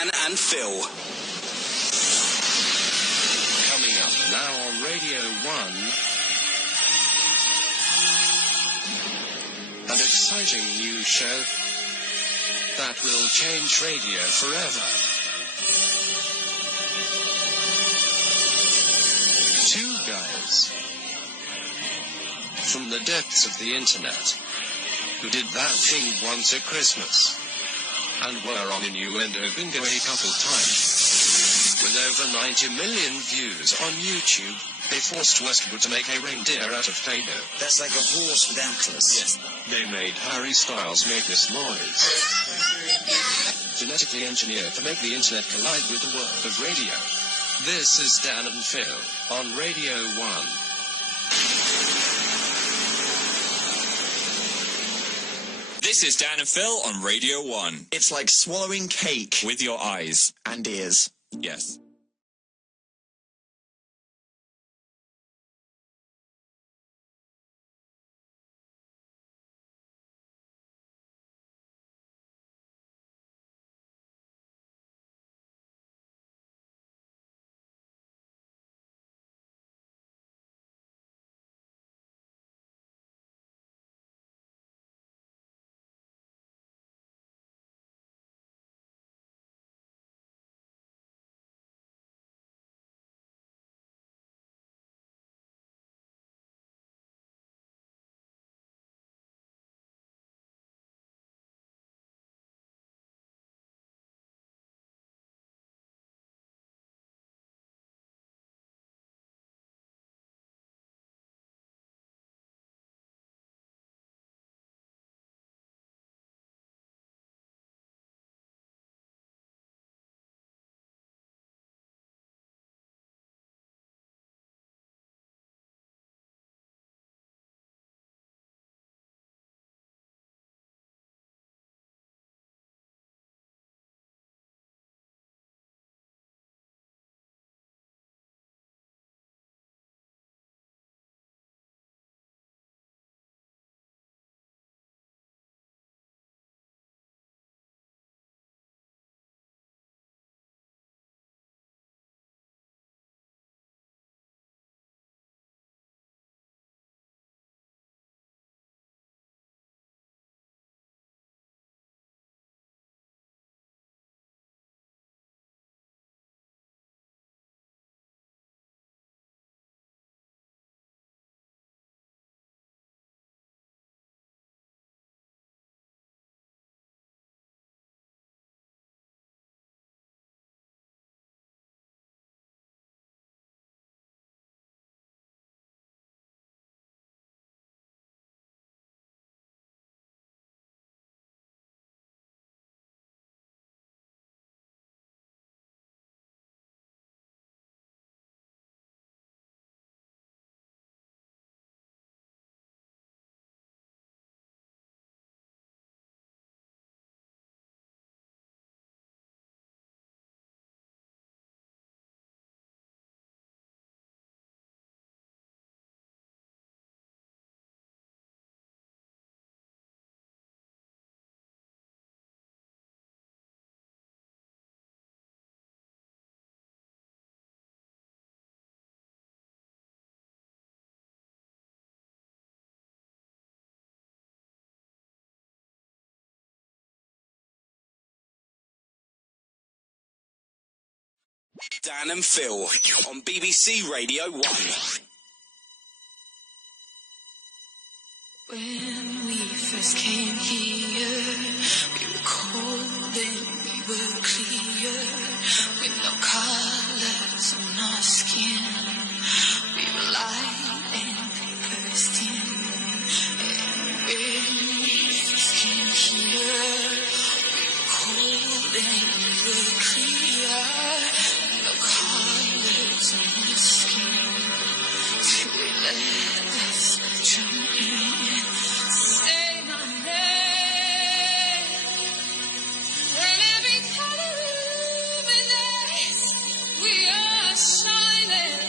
Dan and Phil. Coming up now on Radio 1. An exciting new show that will change radio forever. Two guys from the depths of the internet who did that thing once at Christmas and were on Innuendo Bingo a couple times. With over 90 million views on YouTube, they forced Westwood to make a reindeer out of Play-Doh. That's like a horse with antlers. Yes. They made Harry Styles make this noise. Genetically engineered to make the internet collide with the world of radio. This is Dan and Phil on Radio 1. This is Dan and Phil on Radio 1. It's like swallowing cake. With your eyes. And ears. Yes. Dan and Phil on BBC Radio 1. When we first came here, we were cold and we were clear, with no colors on our skin. We were light and bursting. And when we first came here, we were cold and we were clear, with no colors on our skin. Till we let us jump in. Say my name, and every color illuminates. We are shining,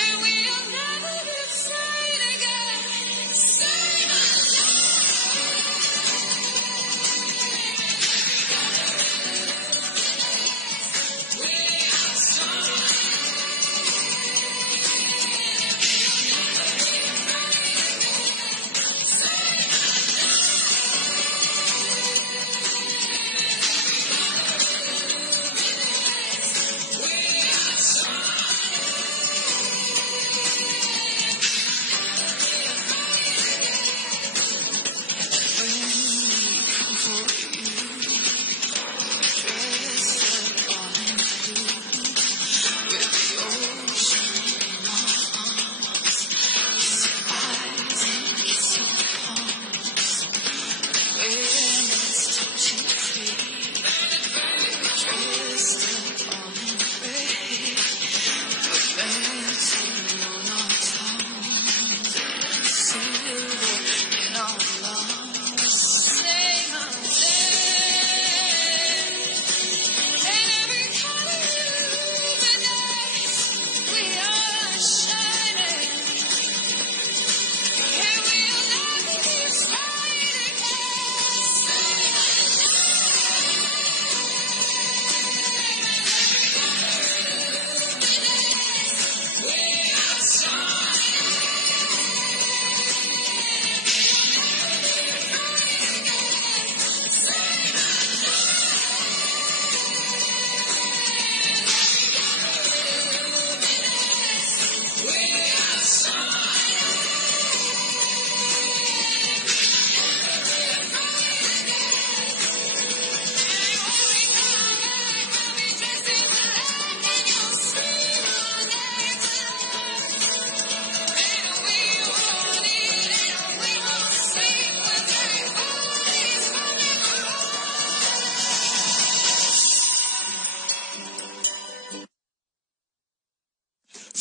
and we will never be afraid again. Say my name.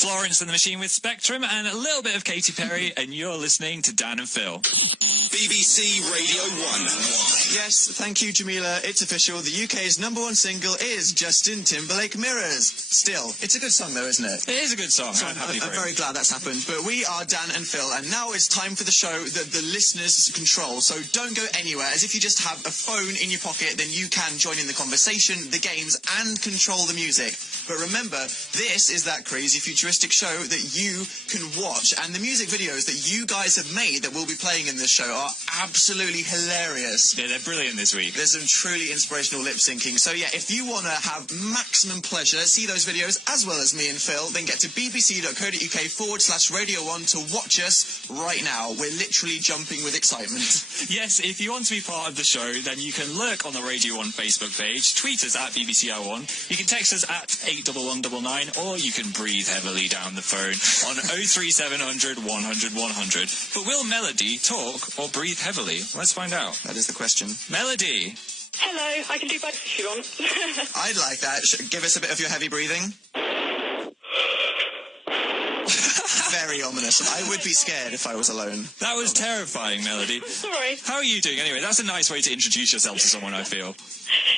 Florence and the Machine with Spectrum, and a little bit of Katy Perry, and you're listening to Dan and Phil. BBC Radio 1. Yes, thank you, Jamila. It's official. The UK's #1 single is Justin Timberlake, Mirrors. Still, it's a good song, though, isn't it? It is a good song. So I'm happy for I'm it. very glad that's happened. But we are Dan and Phil, and now it's time for the show that the listeners control. So don't go anywhere. As if you just have a phone in your pocket, then you can join in the conversation, the games, and control the music. But remember, this is that crazy futuristic show that you can watch. And the music videos that you guys have made that we'll be playing in this show are absolutely hilarious. Yeah, they're brilliant this week. There's some truly inspirational lip syncing. So yeah, if you want to have maximum pleasure, see those videos as well as me and Phil, then get to bbc.co.uk/Radio 1 to watch us right now. We're literally jumping with excitement. Yes, if you want to be part of the show, then you can lurk on the Radio 1 Facebook page, tweet us at BBCR1, you can text us at 81199, or you can breathe heavily down the phone on 03700 100 100. But will Melody talk or breathe heavily? Let's find out. That is the question. Melody! Hello, I can do both if you want. I'd like that. Give us a bit of your heavy breathing. Very ominous. I would be scared if I was alone. That was terrifying, Melody. Sorry. How are you doing anyway? That's a nice way to introduce yourself to someone, I feel.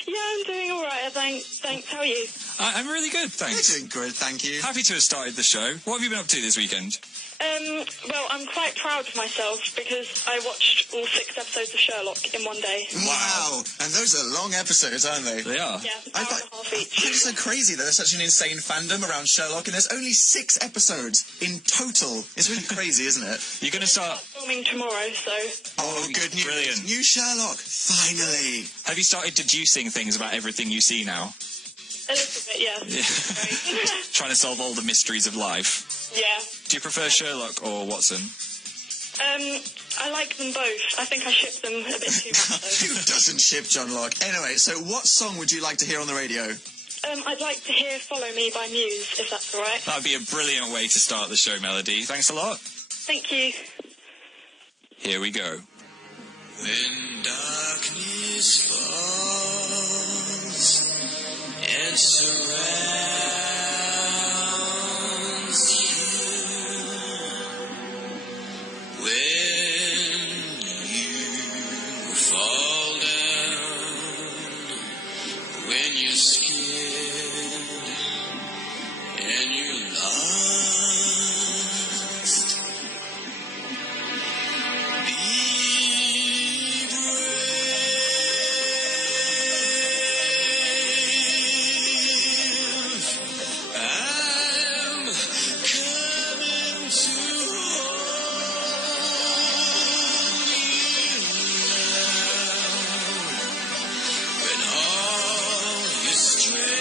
Yeah, I'm doing all right. Thanks. How are you? I'm really good, You're thanks. doing good, thank you. Happy to have started the show. What have you been up to this weekend? Well, I'm quite proud of myself because I watched all 6 episodes of Sherlock in one day. Wow. And those are long episodes, aren't they? They are. Yeah, I hour and a half each. It's so crazy that there's such an insane fandom around Sherlock, and there's only 6 episodes in total. It's really crazy, isn't it? You're going to start... Filming tomorrow, so Oh, good news. Brilliant. New Sherlock. Finally. Have you started deducing things about everything you see now? a little bit, yeah. Right. Trying to solve all the mysteries of life. Yeah. Do you prefer Sherlock or Watson? I like them both. I think I ship them a bit too much, though. Who doesn't ship John Locke? Anyway, so what song would you like to hear on the radio? I'd like to hear Follow Me by Muse, if that's all right. That would be a brilliant way to start the show, Melody. Thanks a lot. Thank you. Here we go. When darkness falls and surrounds you, when you fall down, when you're scared and you're lost, be brave. I'm coming to hold you now. When all your strength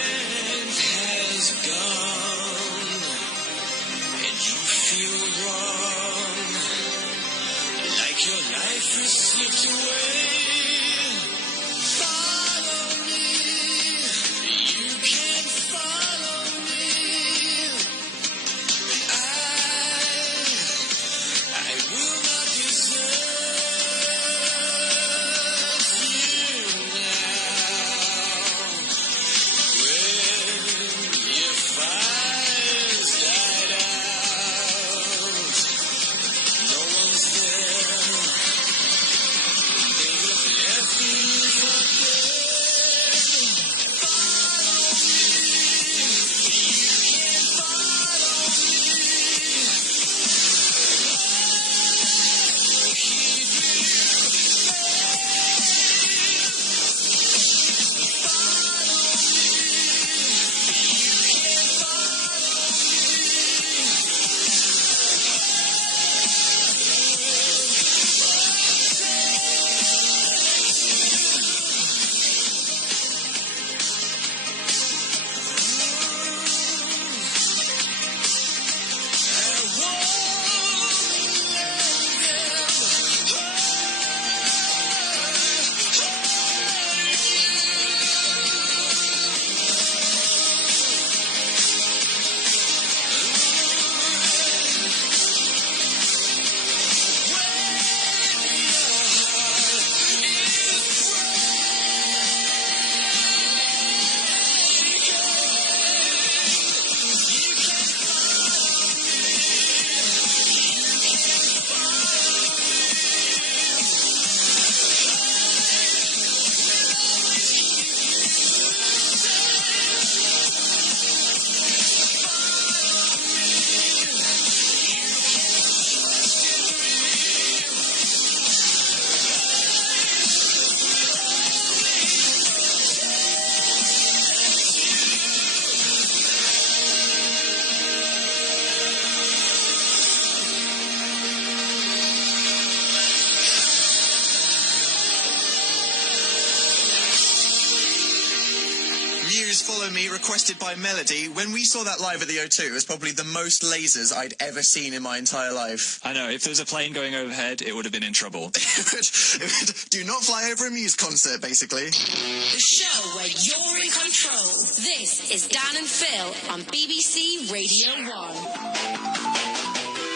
Muse Follow Me, requested by Melody. When we saw that live at the O2, it was probably the most lasers I'd ever seen in my entire life. I know, if there was a plane going overhead, it would have been in trouble. Do not fly over a Muse concert, basically. The show where you're in control. This is Dan and Phil on BBC Radio 1.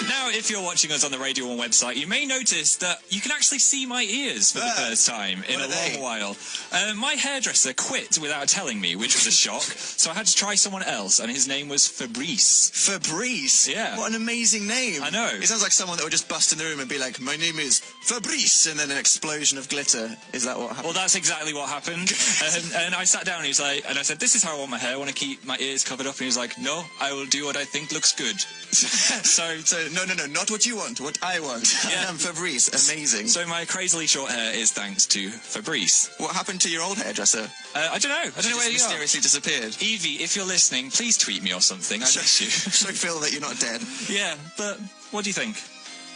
Now, if you're watching us on the Radio 1 website, you may notice that you can actually see my ears for the first time in a long while. My hairdresser quit without telling me, which was a shock, so I had to try someone else, and his name was Fabrice. Fabrice? Yeah. What an amazing name. I know. It sounds like someone that would just bust in the room and be like, my name is Fabrice, and then an explosion of glitter. Is that what happened? Well, that's exactly what happened. And I sat down and he was like, and I said, this is how I want my hair. I want to keep my ears covered up. And he was like, no, I will do what I think looks good. So no, not what you want, what I want. Yeah. I am Fabrice. Amazing. So my crazily short hair is thanks to Fabrice. What happened to your old hairdresser? I don't know. I don't know where you are. Mysteriously disappeared. Evie, if you're listening, please tweet me or something. I miss you. Show Phil that you're not dead. Yeah, but what do you think?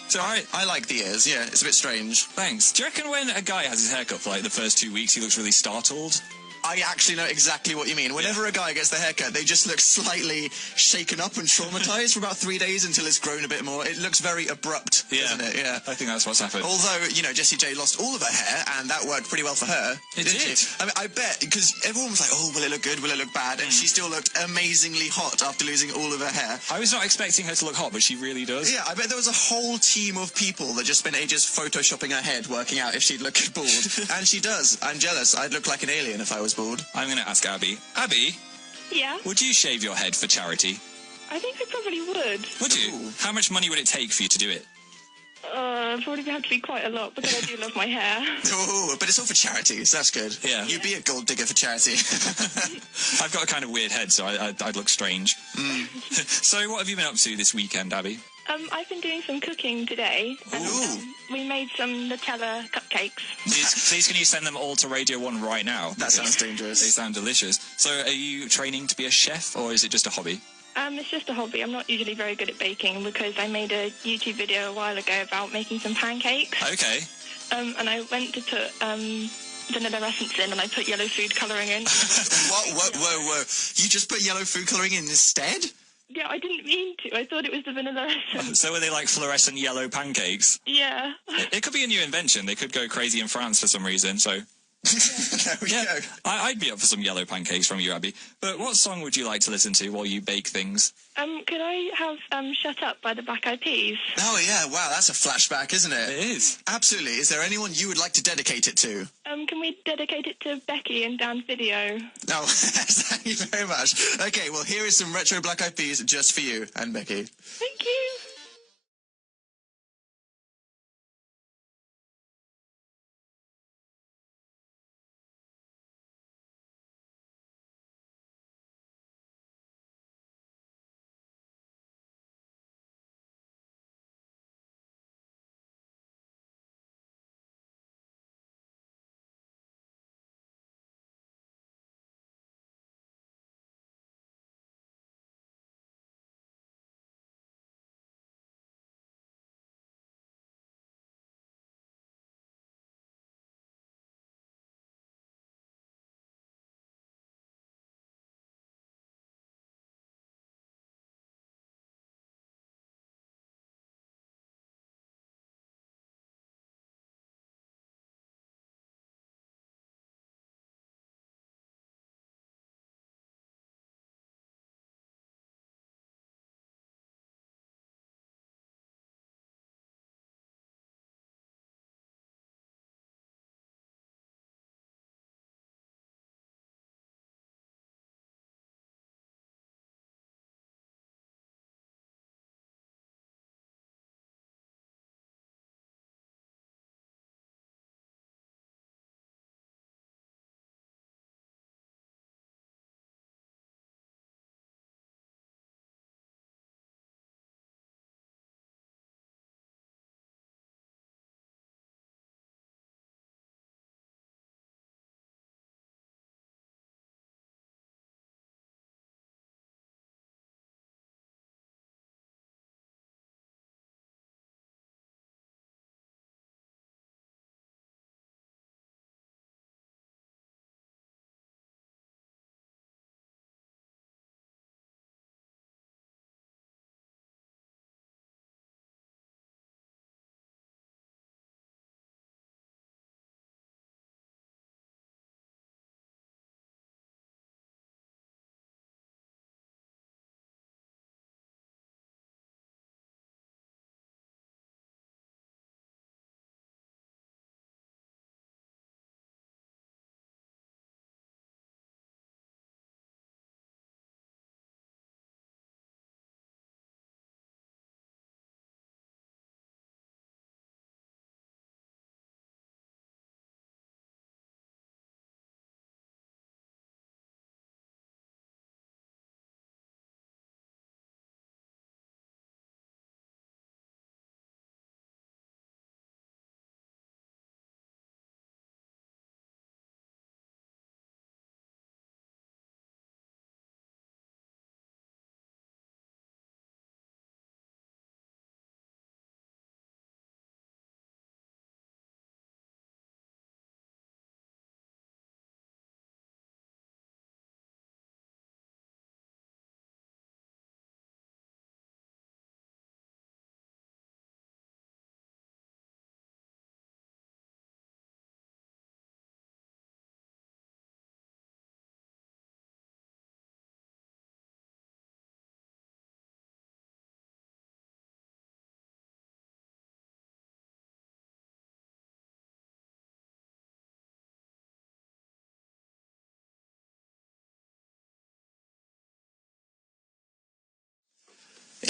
It's alright. I like the ears, yeah. It's a bit strange. Thanks. Do you reckon when a guy has his haircut for like the first 2 weeks, he looks really startled? I actually know exactly what you mean. Whenever a guy gets the haircut, they just look slightly shaken up and traumatized for about 3 days until it's grown a bit more. It looks very abrupt, doesn't it? Yeah. I think that's what's happened. Although, you know, Jessie J lost all of her hair, and that worked pretty well for her. It didn't did. she? I mean, I bet, because everyone was like, oh, will it look good? Will it look bad? And she still looked amazingly hot after losing all of her hair. I was not expecting her to look hot, but she really does. Yeah, I bet there was a whole team of people that just spent ages photoshopping her head, working out if she'd look bald. And she does. I'm jealous. I'd look like an alien if I was bald. I'm going to ask Abby. Abby, Yeah, would you shave your head for charity? I think I probably would. Would you? Ooh. How much money would it take for you to do it? Probably have to be quite a lot because I do love my hair. Oh, but it's all for charity, so that's good. Yeah. You'd be a gold digger for charity. I've got a kind of weird head, so I'd look strange. So what have you been up to this weekend, Abby? I've been doing some cooking today. And, Ooh. we made some Nutella cupcakes. Please can you send them all to Radio 1 right now? That sounds They dangerous. sound delicious. So are you training to be a chef, or is it just a hobby? It's just a hobby. I'm not usually very good at baking because I made a YouTube video a while ago about making some pancakes. Okay. And I went to put vanilla essence in and I put yellow food colouring in. Whoa. You just put yellow food colouring in instead? Yeah, I didn't mean to. I thought it was the vanilla essence. So were they like fluorescent yellow pancakes? Yeah. It could be a new invention. They could go crazy in France for some reason, so... There we Yeah, go. I'd be up for some yellow pancakes from you, Abby. But what song would you like to listen to while you bake things? Could I have Shut Up by the Black Eyed Peas? Oh, yeah, wow, that's a flashback, isn't it? It is. Absolutely. Is there anyone you would like to dedicate it to? Can we dedicate it to Becky and Dan's video? No, thank you very much. Okay, well, here is some retro Black Eyed Peas just for you and Becky. Thank you.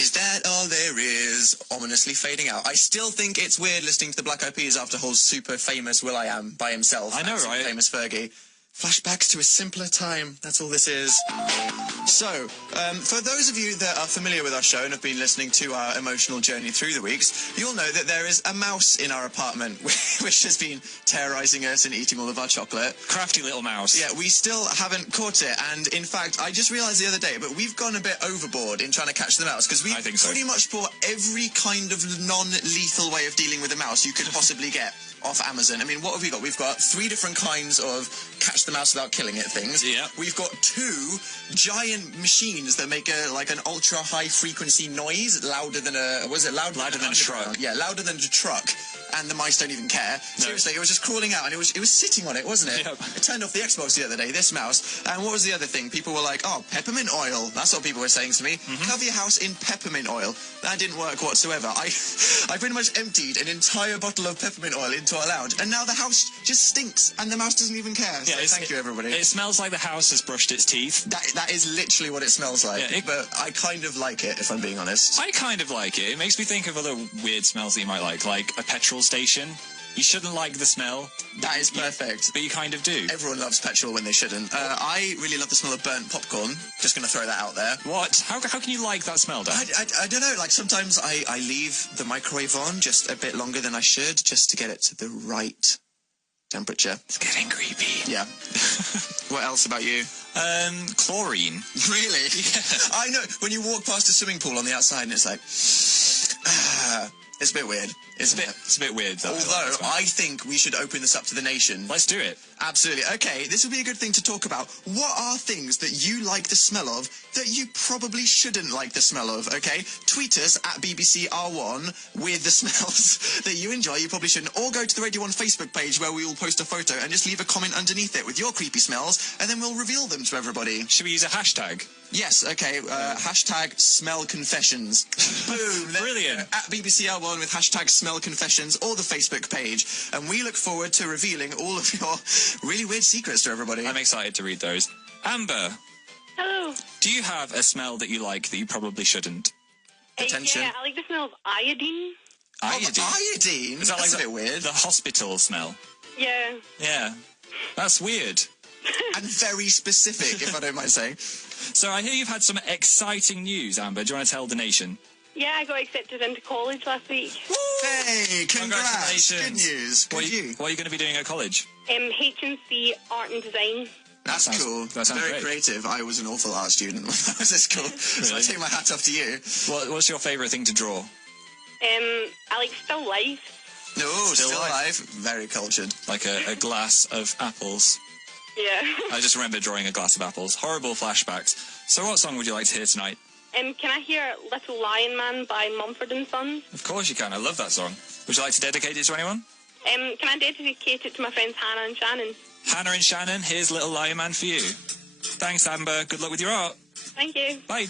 Is that all there is? Ominously fading out. I still think it's weird listening to the Black Eyed Peas after Hall's super famous Will I Am by himself. I know, and super right? famous Fergie. Flashbacks to a simpler time. That's all this is. So, for those of you that are familiar with our show and have been listening to our emotional journey through the weeks, you'll know that there is a mouse in our apartment which has been terrorising us and eating all of our chocolate. Crafty little mouse. Yeah, we still haven't caught it, and in fact, I just realised the other day, but we've gone a bit overboard in trying to catch the mouse, because we've I think so. pretty much bought every kind of non-lethal way of dealing with a mouse you could possibly get off Amazon. I mean, what have we got? We've got 3 different kinds of catch the mouse without killing it things. Yeah. We've got 2 giant machines that make like an ultra high frequency noise, louder than a Louder than a truck. Yeah, louder than a truck. And the mice don't even care. No. Seriously, it was just crawling out, and it was sitting on it, wasn't it? Yep. It turned off the Xbox the other day, this mouse. And what was the other thing? People were like, oh, peppermint oil. That's what people were saying to me. Cover your house in peppermint oil. That didn't work whatsoever. I pretty much emptied an entire bottle of peppermint oil into our lounge, and now the house just stinks, and the mouse doesn't even care. So thank you, everybody. It smells like the house has brushed its teeth. That is literally what it smells like. Yeah, but I kind of like it, if I'm being honest. I kind of like it. It makes me think of other weird smells that you might like a petrol station. You shouldn't like the smell. That is perfect. But you kind of do. Everyone loves petrol when they shouldn't. I really love the smell of burnt popcorn. Just going to throw that out there. What? How can you like that smell, Dan? I don't know, like sometimes I leave the microwave on just a bit longer than I should, just to get it to the right temperature. It's getting creepy. Yeah. What else about you? Chlorine. Really? Yeah. I know, when you walk past a swimming pool on the outside and it's like, it's a bit weird. It's a bit weird, though. Although, I think we should open this up to the nation. Let's do it. Absolutely. Okay, this would be a good thing to talk about. What are things that you like the smell of that you probably shouldn't like the smell of, okay? Tweet us at BBC R1 with the smells that you enjoy, you probably shouldn't, or go to the Radio 1 Facebook page where we will post a photo and just leave a comment underneath it with your creepy smells, and then we'll reveal them to everybody. Should we use a hashtag? Yes, okay, hashtag smell confessions. Boom. Brilliant. At BBC R1 with hashtag smell confessions or the Facebook page. And we look forward to revealing all of your really weird secrets to everybody. I'm excited to read those. Amber, Hello. do you have a smell that you like that you probably shouldn't? Attention. Yeah, I like the smell of iodine. Iodine. Iodine? Is that That's like a bit weird. The hospital smell. Yeah. Yeah. That's weird. And very specific, if I don't mind saying. So I hear you've had some exciting news, Amber. Do you want to tell the nation? Yeah, I got accepted into college last week. Hey, congrats. Congratulations. Good news. What Good you. are you going to be doing at college? H&C Art and Design. That's That sounds- cool. that sounds Very great. creative. I was an awful art student when I was at school. So I Really? take my hat off to you. What's your favourite thing to draw? I like still life. No, Still still alive. alive. Very cultured. Like a glass of apples. Yeah. I just remember drawing a glass of apples. Horrible flashbacks. So what song would you like to hear tonight? Can I hear Little Lion Man by Mumford and Sons? Of course you can. I love that song. Would you like to dedicate it to anyone? Can I dedicate it to my friends Hannah and Shannon? Hannah and Shannon, here's Little Lion Man for you. Thanks, Amber. Good luck with your art. Thank you. Bye.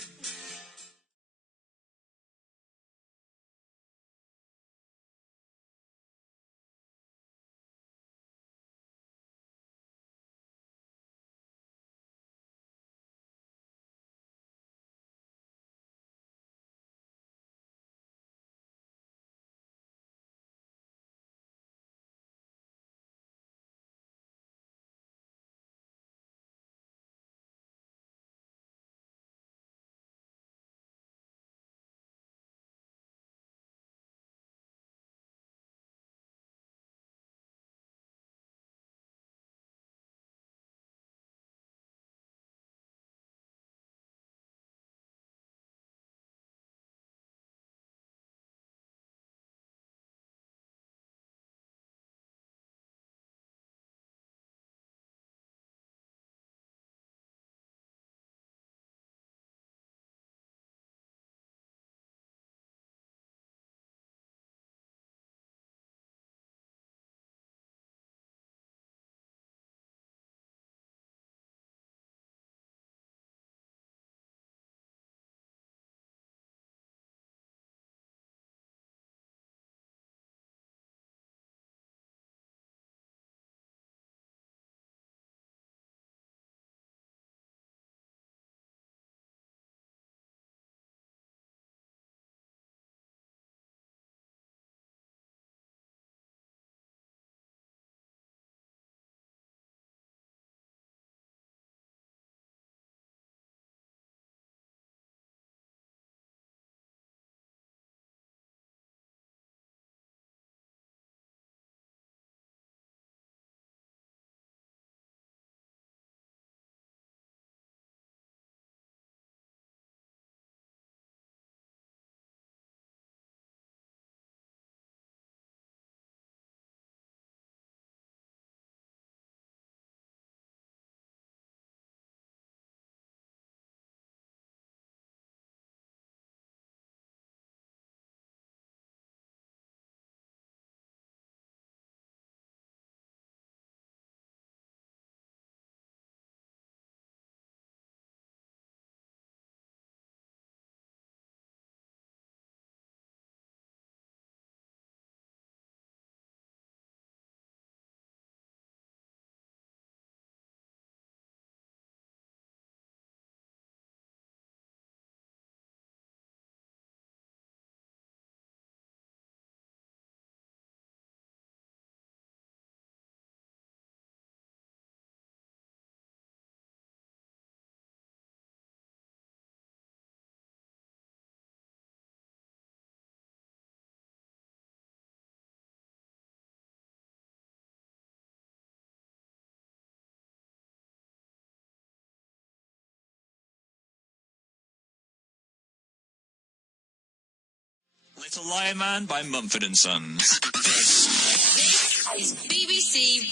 Little Lion Man by Mumford & Sons. This is BBC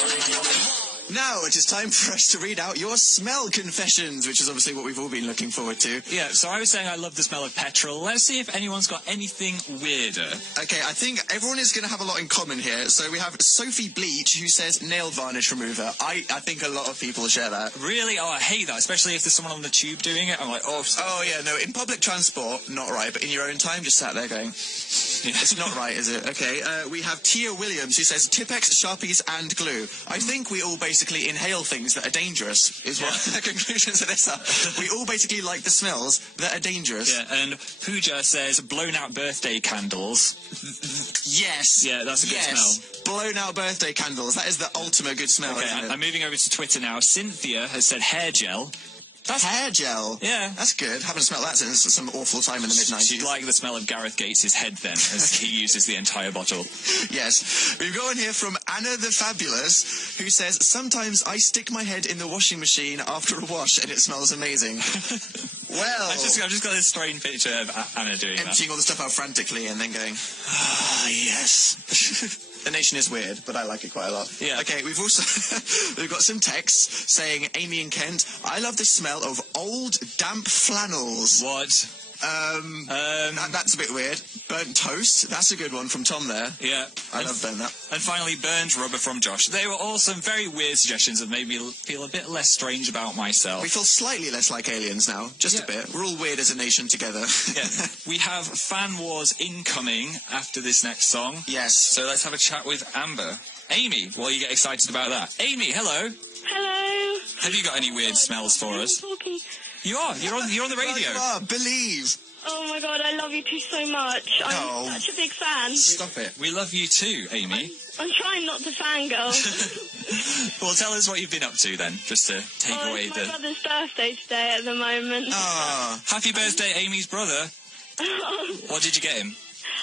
Radio 1. Now it is time for us to read out your smell confessions, which is obviously what we've all been looking forward to. Yeah, so I was saying I love the smell of petrol. Let's see if anyone's got anything weirder. Okay, I think everyone is going to have a lot in common here. So we have Sophie Bleach, who says nail varnish remover. I think a lot of people share that. Really? Oh, I hate that, especially if there's someone on the tube doing it. I'm like, oh... Oh, yeah, no, in public transport, not right, but in your own time, just sat there going... It's not right, is it? Okay, we have Tia Williams, who says Tipex, Sharpies and glue. I think we all basically inhale things that are dangerous, is what the conclusions of this are. We all basically like the smells that are dangerous. Yeah, and Pooja says blown out birthday candles. Yes. Yeah, that's a good smell. Blown out birthday candles. That is the ultimate good smell, Okay, isn't it? I'm moving over to Twitter now. Cynthia has said hair gel. That's hair gel. Yeah. That's good. Haven't smelled that since some awful time in the mid-90s. She'd like the smell of Gareth Gates' head then, as he uses the entire bottle. Yes. We've got one here from Anna the Fabulous, who says, sometimes I stick my head in the washing machine after a wash and it smells amazing. Well... I've just got this strange picture of Anna doing that. Emptying all the stuff out frantically and then going, ah, yes. The nation is weird, but I like it quite a lot. Yeah. Okay, we've also we've got some texts saying, Amy and Kent, I love the smell of old damp flannels. What? That's a bit weird. Burnt toast, that's a good one from Tom there. Yeah. I love burnt that. And finally, burnt rubber from Josh. They were all some very weird suggestions that made me feel a bit less strange about myself. We feel slightly less like aliens now, just a bit. We're all weird as a nation together. Yeah. We have Fan Wars incoming after this next song. Yes. So let's have a chat with Amber. Amy, while you get excited about that. Amy, hello. Hello. Have you got any weird smells for us? Talking. You are. You're on the radio. Well, you are, believe. Oh my god, I love you two so much. Oh. I'm such a big fan. Stop it. We love you too, Amy. I'm trying not to fangirl. Well, tell us what you've been up to then, just to take away It's my the... brother's birthday today at the moment. Ah. Happy birthday, Amy's brother. What did you get him?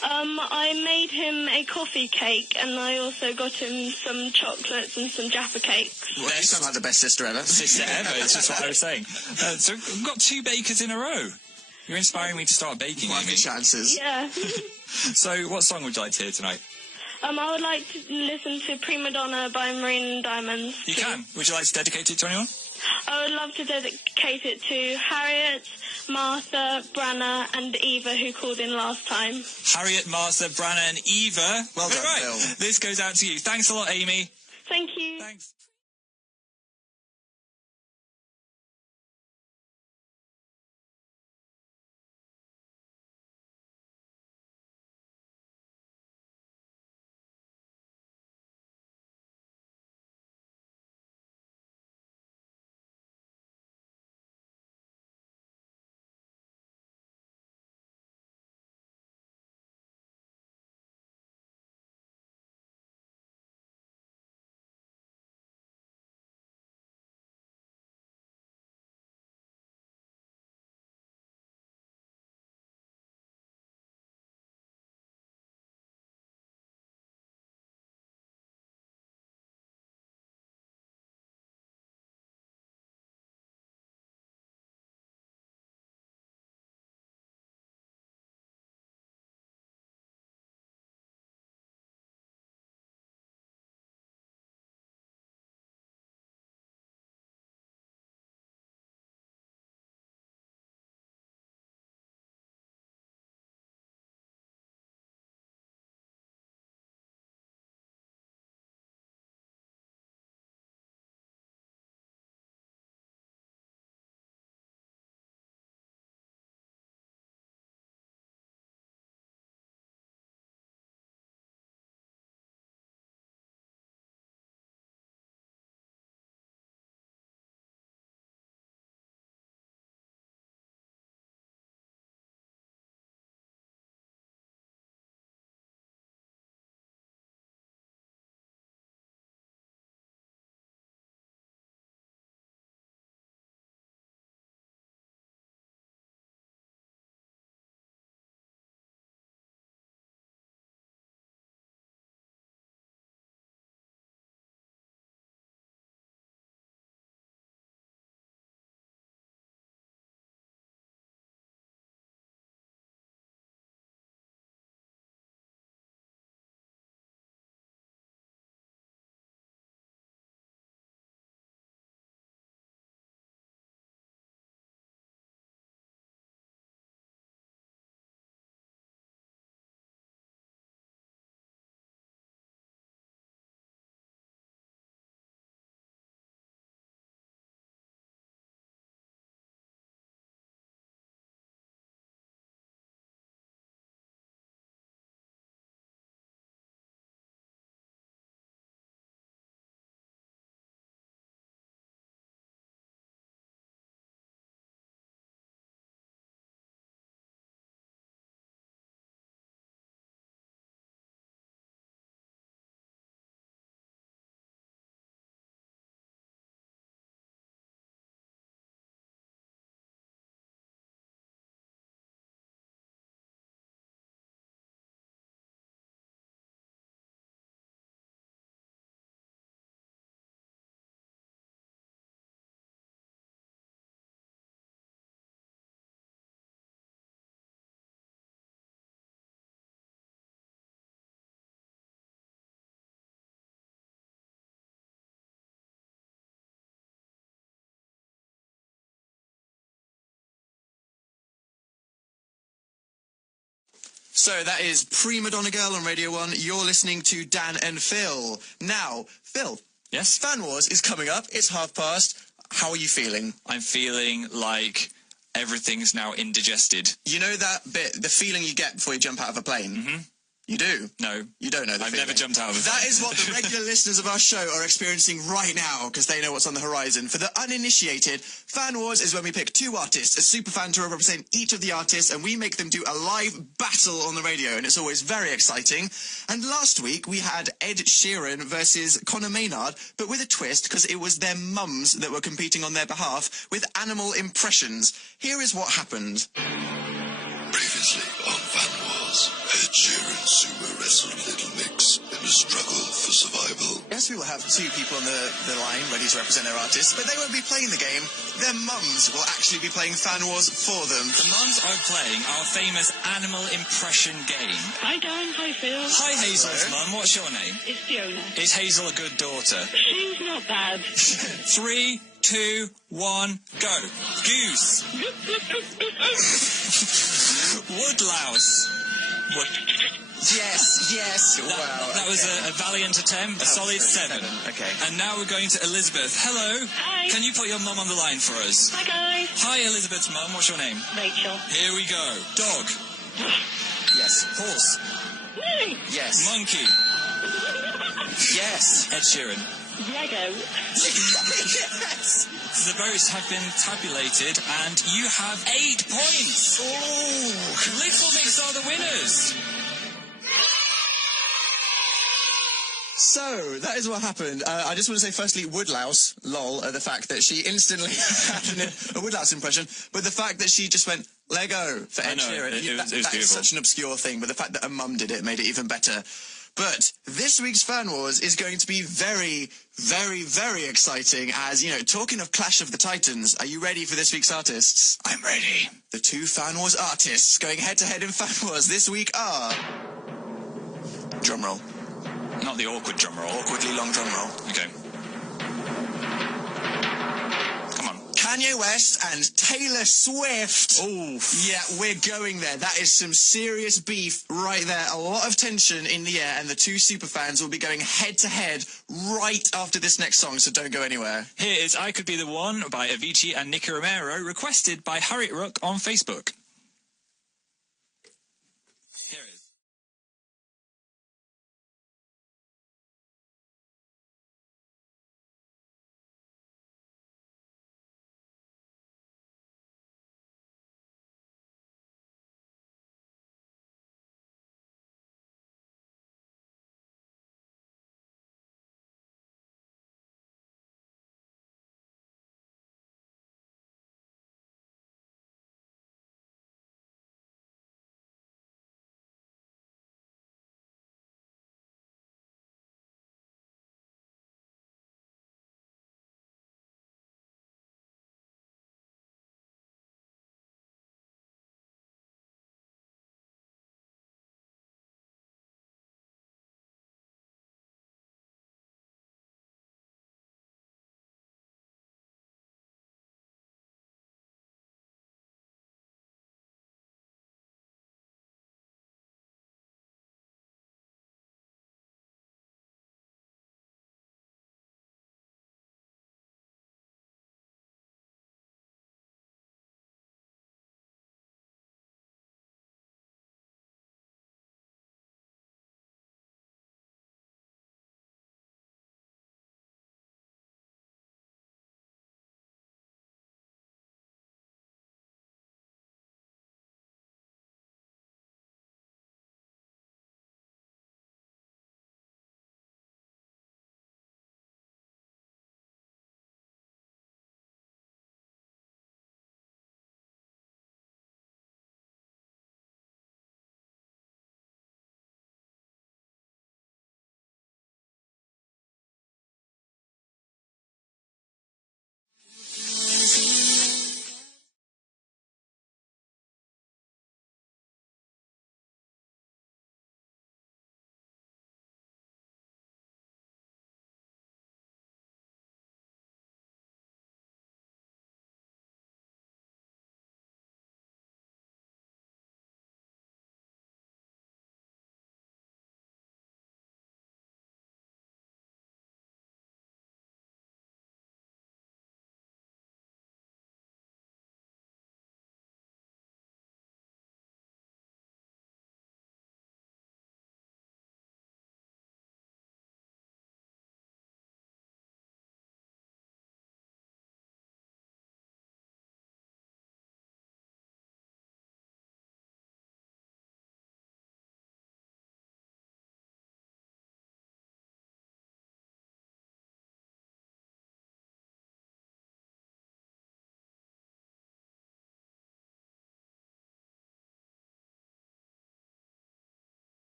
I made him a coffee cake and I also got him some chocolates and some Jaffa cakes. Well, you sound like the best sister ever. Sister ever, it's just what I was saying. So we've got 2 bakers in a row. You're inspiring me to start baking, What are Amy. the chances? Yeah. So what song would you like to hear tonight? I would like to listen to Prima Donna by Marine Diamonds. You can. Would you like to dedicate it to anyone? I would love to dedicate it to Harriet, Martha, Branna and Eva who called in last time. Harriet, Martha, Branna and Eva. Well done, right. Phil. This goes out to you. Thanks a lot, Amy. Thank you. Thanks. So that is Prima Donna Girl on Radio 1. You're listening to Dan and Phil. Now, Phil. Yes? Fan Wars is coming up. It's past. How are you feeling? I'm feeling like everything's now indigested. You know that bit, the feeling you get before you jump out of a plane? Mm-hmm. You do? No. You don't know the I've feeling. never jumped out of a That plane. is what the regular listeners of our show are experiencing right now, because they know what's on the horizon. For the uninitiated, Fan Wars is when we pick 2 artists, a superfan to represent each of the artists, and we make them do a live battle on the radio, and it's always very exciting. And last week, we had Ed Sheeran versus Conor Maynard, but with a twist, because it was their mums that were competing on their behalf with animal impressions. Here is what happened. Previously on Fan Wars, Ed Sheeran sumo wrestled Little Mix in a struggle for survival. Yes, we will have 2 people on the line ready to represent their artists, but they won't be playing the game. Their mums will actually be playing Fan Wars for them. The mums are playing our famous animal impression game. Hi, Dan. Hi, Phil. Hi, Hazel's mum. What's your name? It's Fiona. Is Hazel a good daughter? She's not bad. 3, 2, 1, go. Goose. Woodlouse. Yes. Wow. That was a valiant attempt, a solid 7. Okay. And now we're going to Elizabeth. Hello. Hi. Can you put your mum on the line for us? Hi, guys. Hi, Elizabeth's mum. What's your name? Rachel. Here we go. Dog. Yes. Horse. No. Yes. Monkey. Yes. Ed Sheeran. Lego. Yes. The votes have been tabulated, and you have 8 points. Oh. Little Mix are the winners. So, that is what happened. I just want to say, firstly, Woodlouse, lol, the fact that she instantly had a Woodlouse impression, but the fact that she just went, Lego, for Ed know, Sheeran. it was that is beautiful. such an obscure thing, but the fact that a mum did it made it even better. But this week's Fan Wars is going to be very, very, very exciting as, you know, talking of Clash of the Titans, are you ready for this week's artists? I'm ready. The 2 Fan Wars artists going head-to-head in Fan Wars this week are... Drumroll. Not the awkward drum roll. Awkwardly long drumroll. Okay. Come on. Kanye West and Taylor Swift. Oh. Yeah, we're going there. That is some serious beef right there. A lot of tension in the air, and the 2 superfans will be going head-to-head right after this next song, so don't go anywhere. Here is I Could Be the One by Avicii and Nicky Romero, requested by Harriet Rook on Facebook.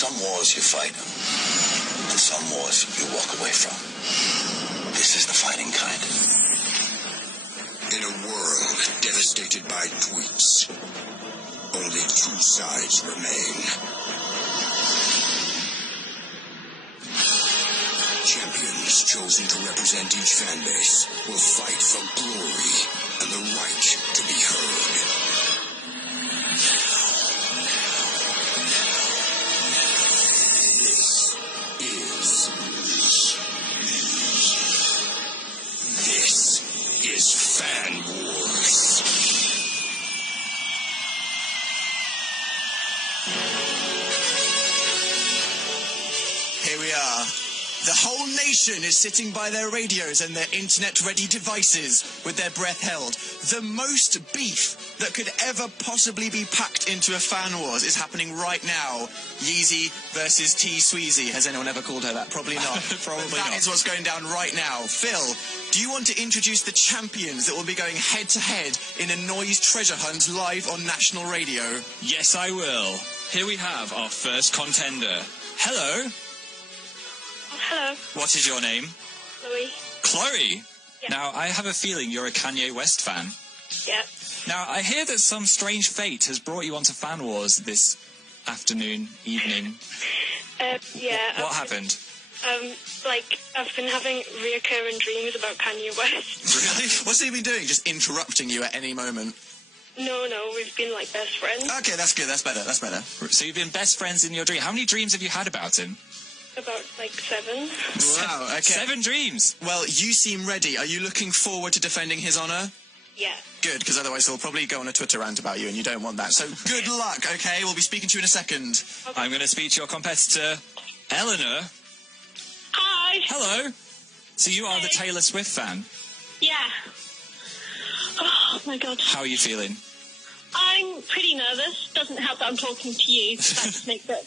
Some wars you fight, and some wars you walk away from. This is the fighting kind. In a world devastated by tweets, only two sides remain. Champions chosen to represent each fan base will fight for glory and the right to be heard. This is Fan Wars. Here we are. The whole nation is sitting by their radios and their internet-ready devices with their breath held. The most beef that could ever possibly be packed into a Fan Wars is happening right now. Yeezy versus T Sweezy. Has anyone ever called her that? Probably not. Probably That not. is what's going down right now. Phil, do you want to introduce the champions that will be going head-to-head in a noise treasure hunt live on national radio? Yes, I will. Here we have our first contender. Hello. Hello, What is your name? Louis. Chloe. Yeah. Now, I have a feeling you're a Kanye West fan. Yeah. Now, I hear that some strange fate has brought you onto Fan Wars this afternoon, evening. Yeah. What happened? I've been having reoccurring dreams about Kanye West. Really? What's he been doing? Just interrupting you at any moment? No, we've been like best friends. Okay, that's good. That's better. That's better. So you've been best friends in your dream. How many dreams have you had about him? About like 7. Wow, okay. 7 dreams. Well, you seem ready. Are you looking forward to defending his honour? Yeah. Good, because otherwise he'll probably go on a Twitter rant about you, and you don't want that. So good luck, okay? We'll be speaking to you in a second. I'm going to speak to your competitor, Eleanor. Hi. Hello. So you are the Taylor Swift fan. Yeah. Oh my God. How are you feeling? I'm pretty nervous. Doesn't help that I'm talking to you. That just makes it,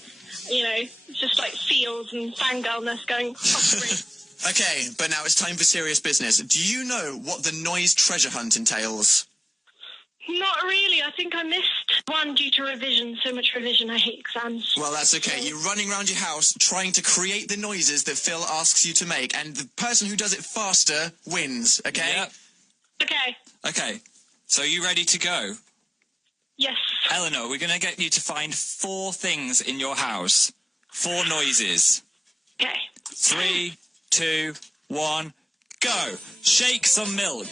just like feels and fangirlness going off the grid. Okay, but now it's time for serious business. Do you know what the noise treasure hunt entails? Not really. I think I missed one due to revision. So much revision. I hate exams. Well, that's okay. You're running around your house trying to create the noises that Phil asks you to make, and the person who does it faster wins, okay? Yep. Okay. Okay. So are you ready to go? Yes. Eleanor, we're going to get you to find 4 things in your house. 4 noises. Okay. 3, 2, 1, go. Shake some milk.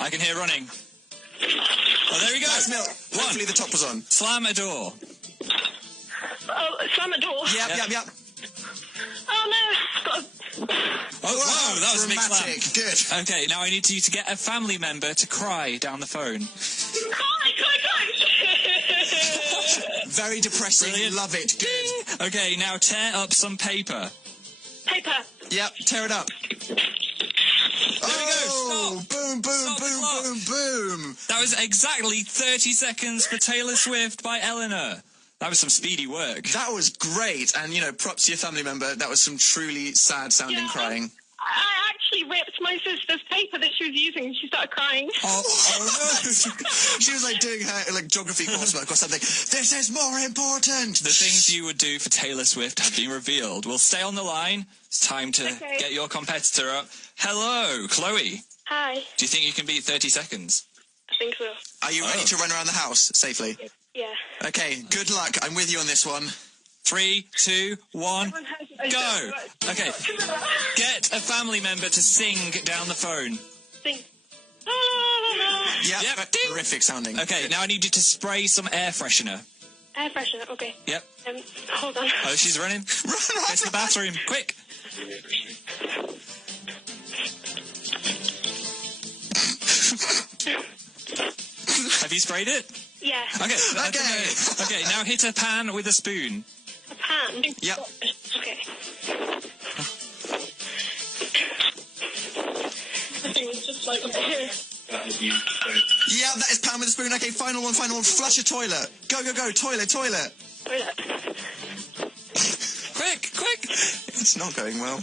I can hear running. Oh, there we go. That's milk. 1. Hopefully the top was on. Slam a door. Oh, slam a door. Yep. Oh no. Got a... Oh, whoa, that was a big dramatic. slam. Good. Okay, now I need you to get a family member to cry down the phone. Cry. Very depressing. Brilliant. Love it. Good. Okay, now tear up some paper. Paper. Yep, tear it up. There we go. Oh, Stop. boom, boom, Stop the boom, clock. boom, boom. That was exactly 30 seconds for Taylor Swift by Eleanor. That was some speedy work. That was great. And, props to your family member. That was some truly sad-sounding Yeah, crying. I actually ripped my sister's paper that she was using and she started crying. Oh no. She was, doing her, geography coursework or something. This is more important. The things you would do for Taylor Swift have been revealed. We'll stay on the line. It's time to Okay. get your competitor up. Hello, Chloe. Hi. Do you think you can beat 30 seconds? I think so. Are you ready to run around the house safely? Yeah. Okay, good luck. I'm with you on this one. 3, 2, 1, go. Okay. Get a family member to sing down the phone. Think. Yep, Yep, ding. horrific sounding. Okay, now I need you to spray some air freshener. Air freshener. Okay. Yep. Hold on. Oh, she's running. Get to the bathroom, quick. Have you sprayed it? Yeah. Okay. Okay, now hit a pan with a spoon. A pan. Yep. Okay. I think it's just like here. Yeah, that is pan with a spoon. Okay, final one. Flush a toilet. Go. Toilet. Toilet. Quick. It's not going well.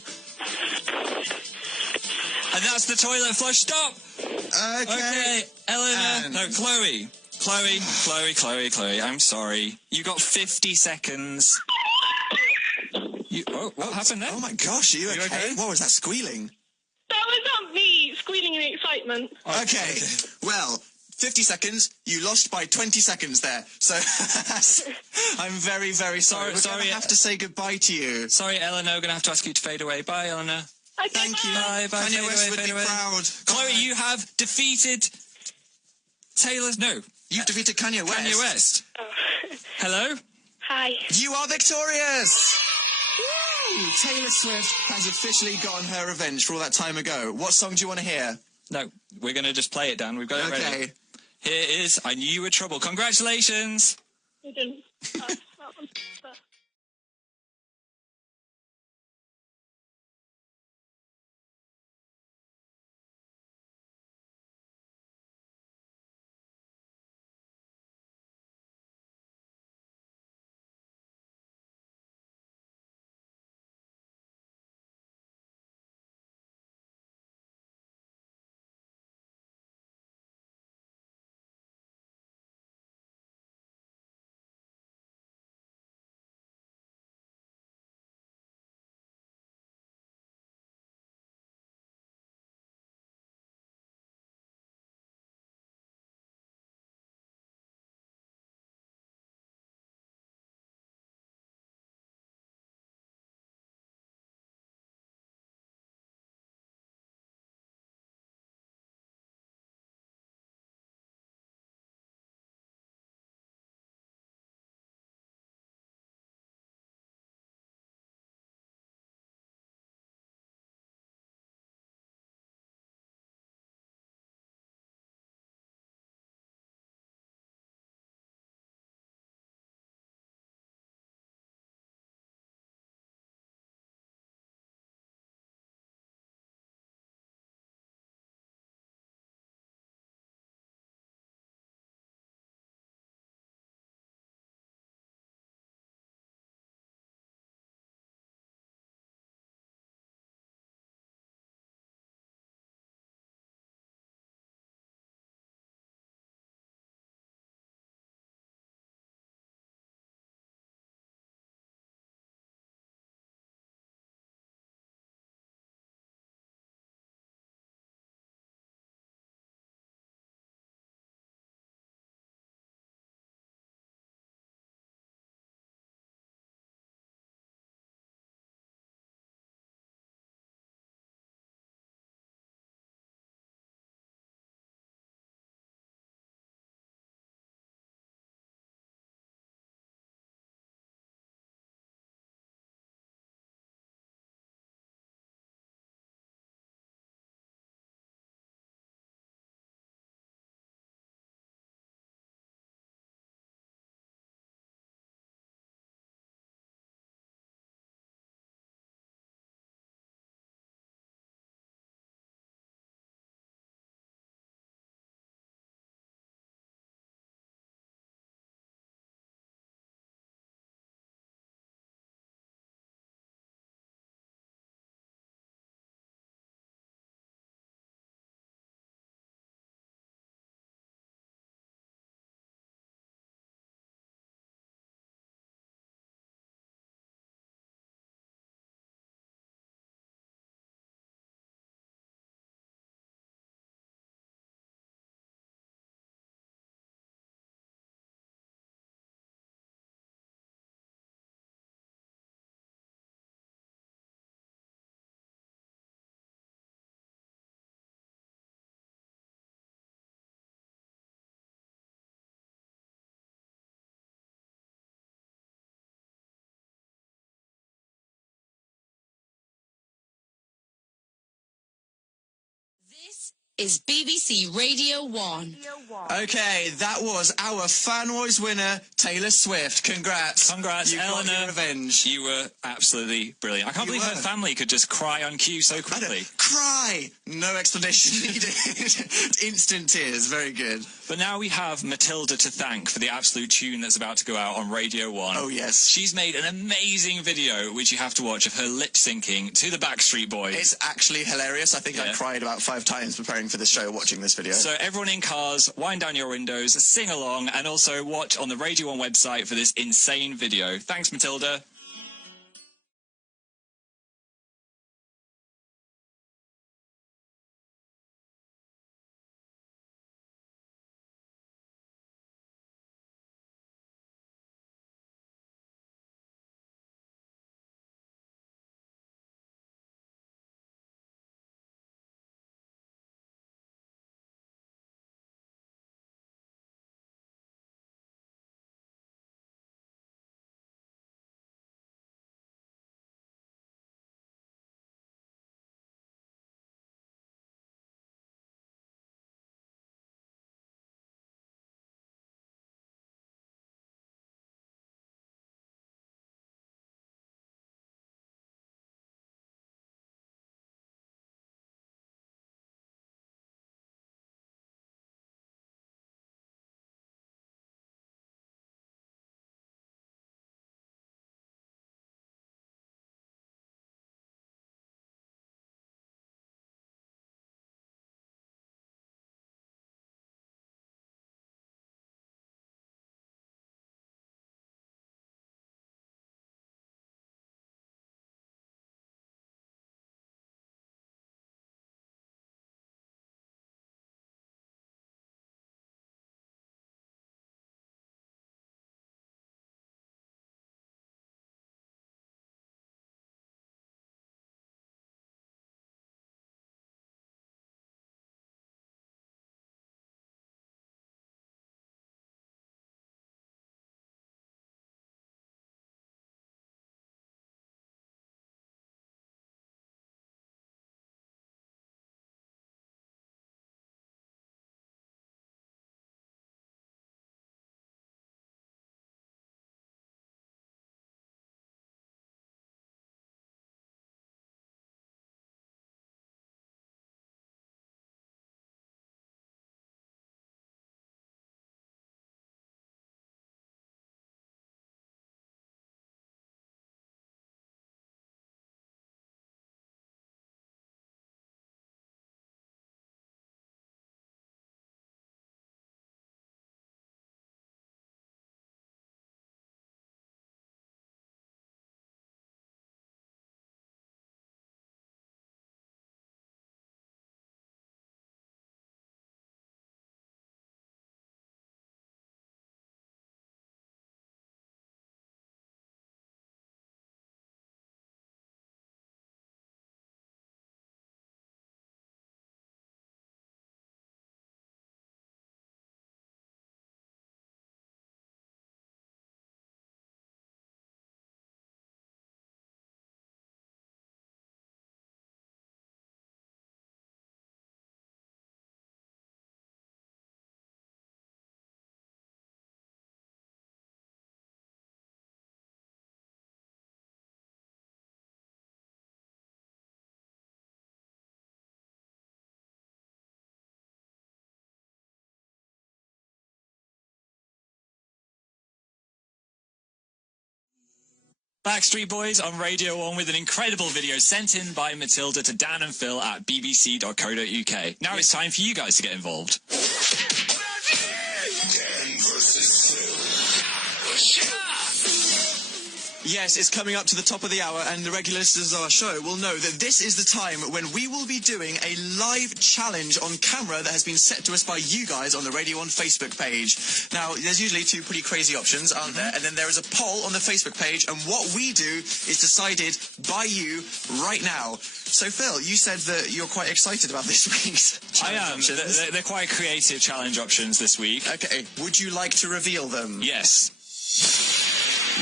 And that's the toilet flush. Stop. Okay. Okay, Eleanor. And- No, Chloe. Chloe, I'm sorry. You got 50 seconds. What happened there? Oh my gosh, are you okay? What was that squealing? That was not me squealing in excitement. Okay, well, 50 seconds, you lost by 20 seconds there. So, I'm very, very sorry. Sorry, I have to say goodbye to you. Sorry, Eleanor, gonna have to ask you to fade away. Bye, Eleanor. Okay, Thank you. bye. Bye, Kanye fade West away, would fade be away. proud. Chloe, Bye. you have defeated You've defeated Kanye West. Kanye West. Oh. Hello? Hi. You are victorious! Woo! Taylor Swift has officially gotten her revenge for all that time ago. What song do you want to hear? No, we're going to just play it, Dan. We've got it ready. Okay. Here is I Knew You Were Trouble. Congratulations! You didn't. That one. But- This is BBC Radio 1. Okay, that was our Fanboys winner, Taylor Swift. Congrats. Congrats, You got Eleanor. your revenge. You were absolutely brilliant. I can't You believe her were. family could just cry on cue so quickly. cry. No explanation needed. Instant tears. Very good. But now we have Matilda to thank for the absolute tune that's about to go out on Radio 1. Oh, yes. She's made an amazing video, which you have to watch, of her lip-syncing to the Backstreet Boys. It's actually hilarious. I think I cried about 5 times preparing for this show watching this video. So everyone in cars, wind down your windows, sing along, and also watch on the Radio 1 website for this insane video. Thanks, Matilda. Backstreet Boys on Radio 1 with an incredible video sent in by Matilda to Dan and Phil at bbc.co.uk. Now it's time for you guys to get involved. Dan versus Phil. Yes, it's coming up to the top of the hour, and the regular listeners of our show will know that this is the time when we will be doing a live challenge on camera that has been set to us by you guys on the Radio 1 Facebook page. Now, there's usually 2 pretty crazy options, aren't there? And then there is a poll on the Facebook page, and what we do is decided by you right now. So, Phil, you said that you're quite excited about this week's challenge options. They're quite creative challenge options this week. Okay, would you like to reveal them? Yes.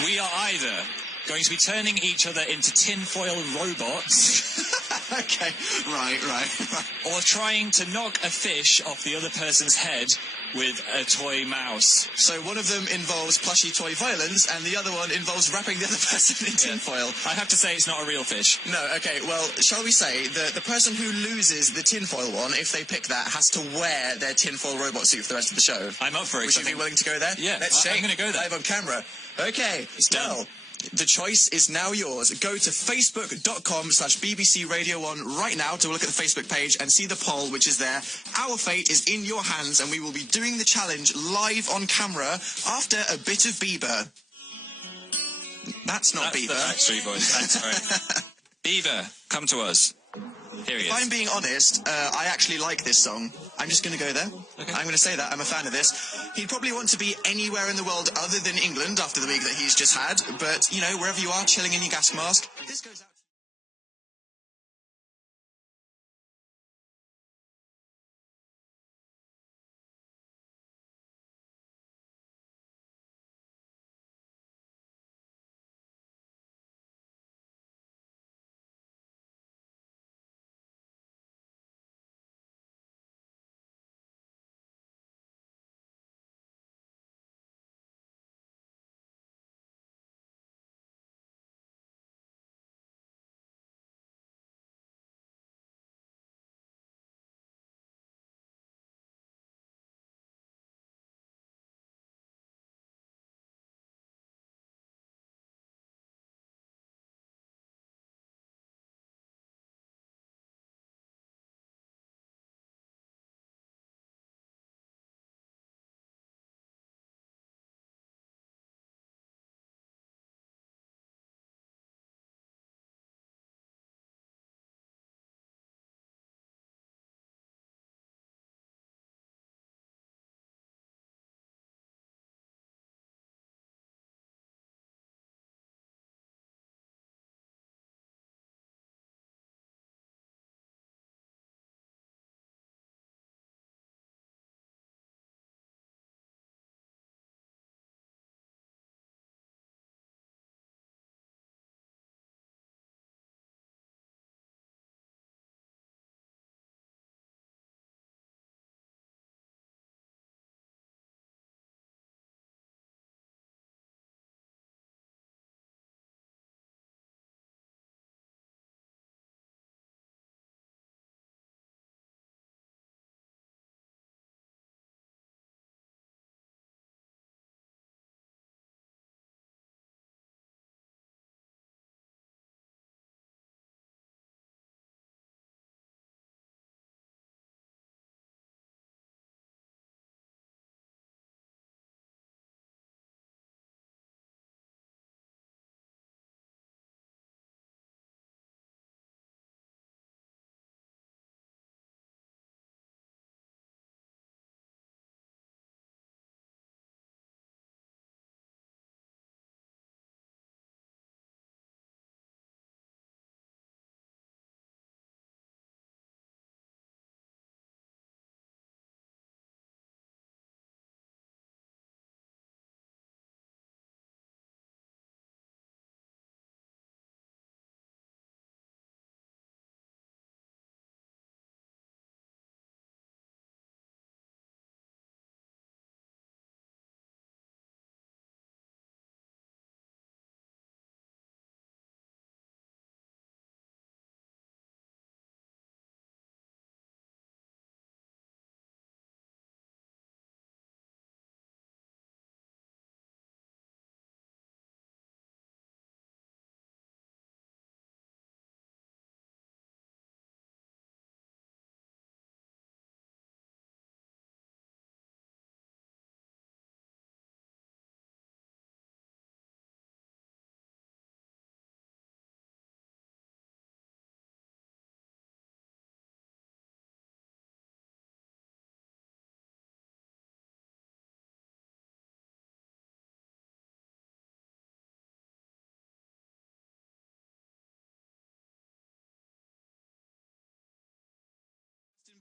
We are either going to be turning each other into tinfoil robots. Okay, right. Or trying to knock a fish off the other person's head with a toy mouse. So one of them involves plushy toy violence, and the other one involves wrapping the other person in tinfoil. I have to say it's not a real fish. No, okay, well, shall we say that the person who loses the tinfoil one, if they pick that, has to wear their tinfoil robot suit for the rest of the show? I'm up for it. Would you be willing to go there? Yeah, Let's I'm check. going to go there. Live on camera. Okay, It's done. well, the choice is now yours. Go to facebook.com/BBC Radio 1 right now to look at the Facebook page and see the poll which is there. Our fate is in your hands, and we will be doing the challenge live on camera after a bit of Bieber. That's not That's Bieber. the Backstreet Boys. I'm sorry. Bieber, come to us. Here he If I'm is. being honest, I actually like this song. I'm just going to go there. Okay. I'm going to say that. I'm a fan of this. He'd probably want to be anywhere in the world other than England after the week that he's just had. But, you know, wherever you are, chilling in your gas mask. This goes out.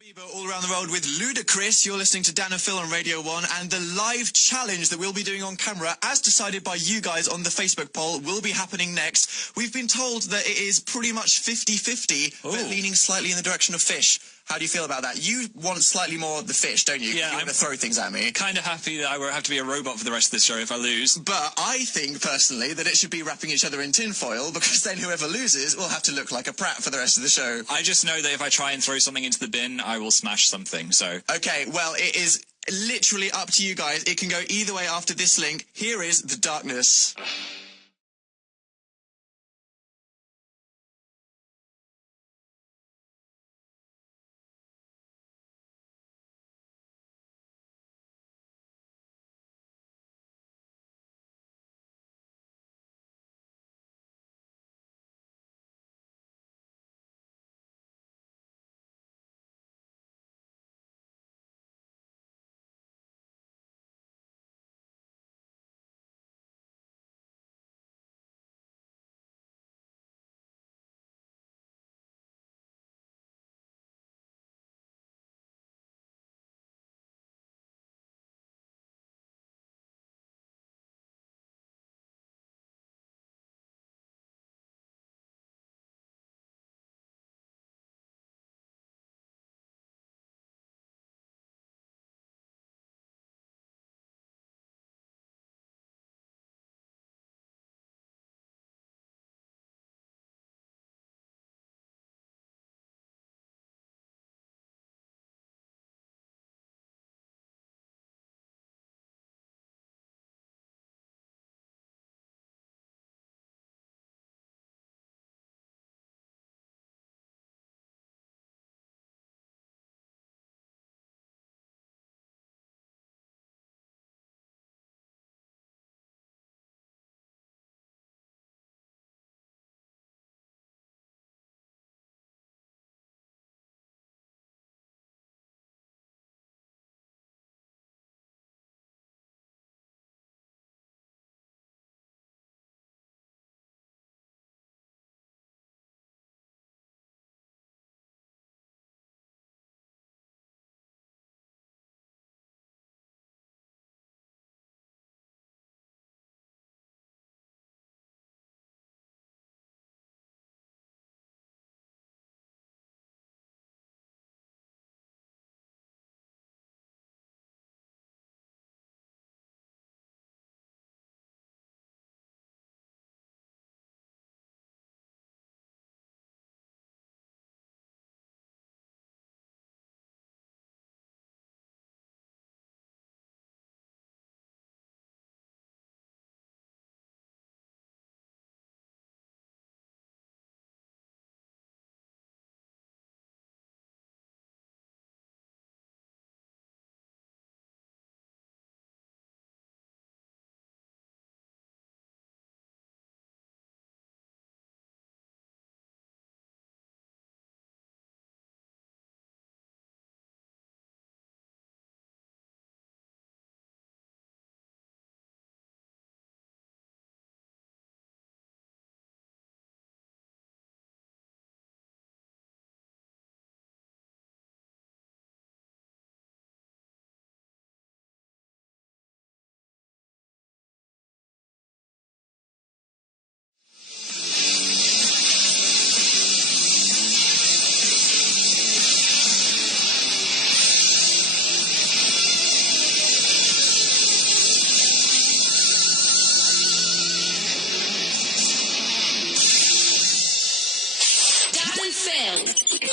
Bieber all around the world with Ludacris. You're listening to Dan and Phil on Radio 1, and the live challenge that we'll be doing on camera, as decided by you guys on the Facebook poll, will be happening next. We've been told that it is pretty much 50-50, but leaning slightly in the direction of fish. How do you feel about that? You want slightly more the fish, don't you? Yeah, you want to throw things at me. Kind of happy that I won't have to be a robot for the rest of the show if I lose. But I think, personally, that it should be wrapping each other in tinfoil, because then whoever loses will have to look like a prat for the rest of the show. I just know that if I try and throw something into the bin, I will smash something, so... Okay, well, it is literally up to you guys. It can go either way after this link. Here is The Darkness.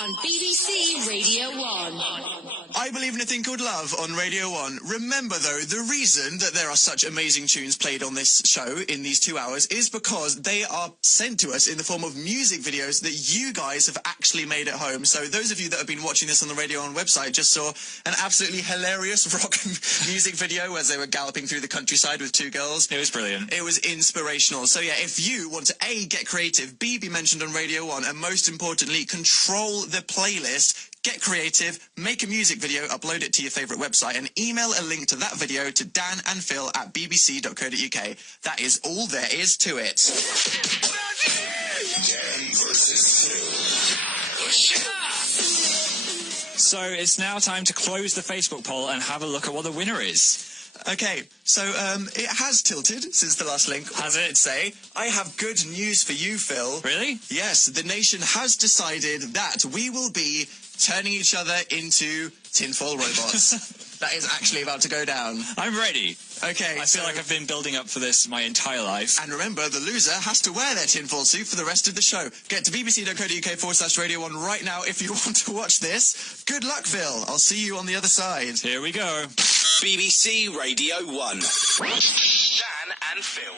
on BBC Radio 1. I Believe in a Thing Called Love on Radio 1. Remember, though, the reason that there are such amazing tunes played on this show in these 2 hours is because they are sent to us in the form of music videos that you guys have actually made at home. So those of you that have been watching this on the Radio 1 website just saw an absolutely hilarious rock music video as they were galloping through the countryside with two girls. It was brilliant. It was inspirational. So yeah, if you want to A, get creative, B, be mentioned on Radio 1, and most importantly, control the playlist, get creative, make a music video, upload it to your favourite website, and email a link to that video to danandphil@bbc.co.uk. That is all there is to it. Dan versus Phil. So it's now time to close the Facebook poll and have a look at what the winner is. Okay, so it has tilted since the last link. Has it? Say, I have good news for you, Phil. Really? Yes, the nation has decided that we will be turning each other into tinfoil robots. That is actually about to go down. I'm ready. Okay, I feel like I've been building up for this my entire life. And remember, the loser has to wear their tinfoil suit for the rest of the show. Get to bbc.co.uk/Radio 1 right now if you want to watch this. Good luck, Phil. I'll see you on the other side. Here we go. BBC Radio 1. Dan and Phil.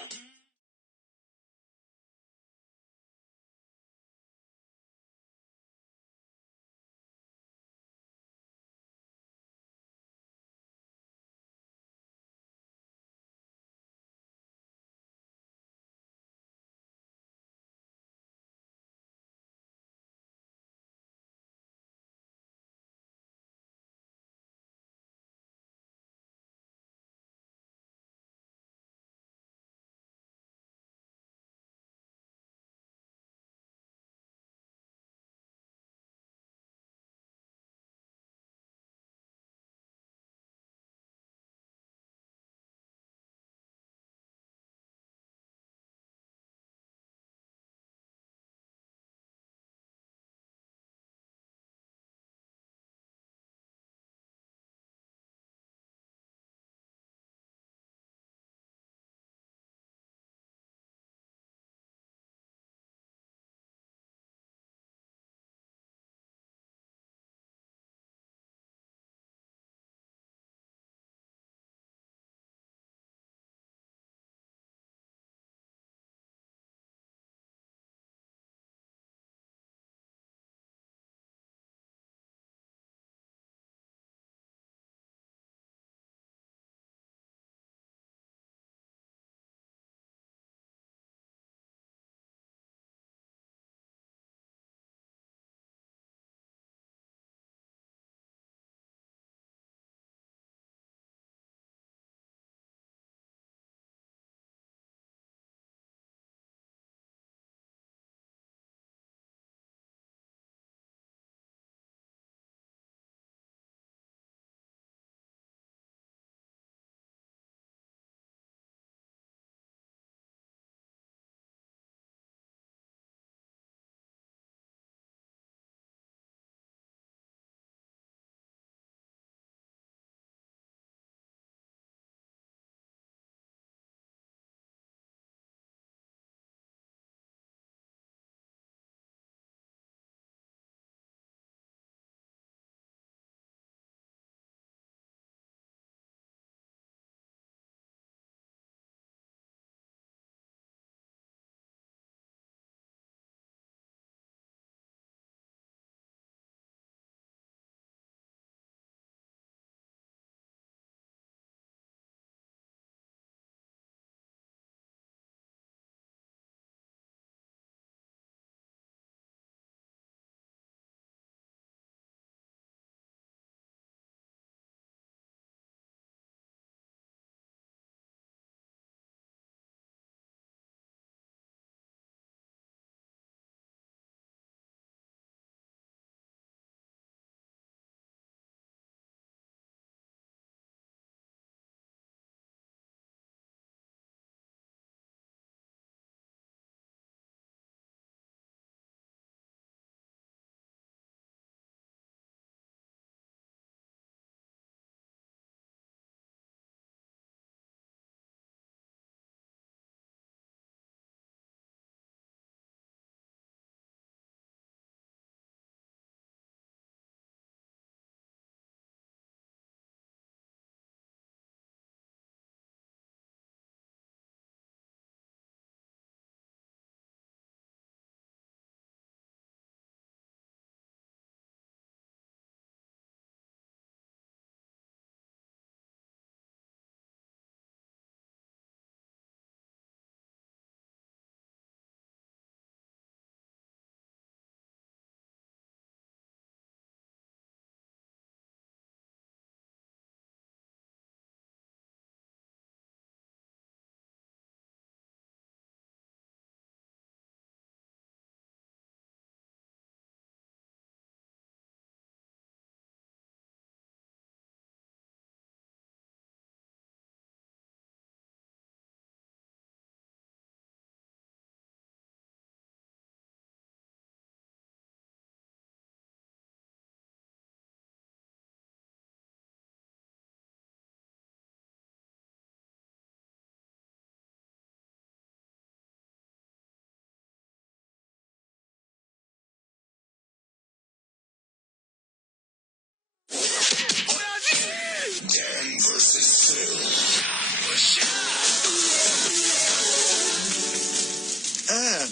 versus Phil.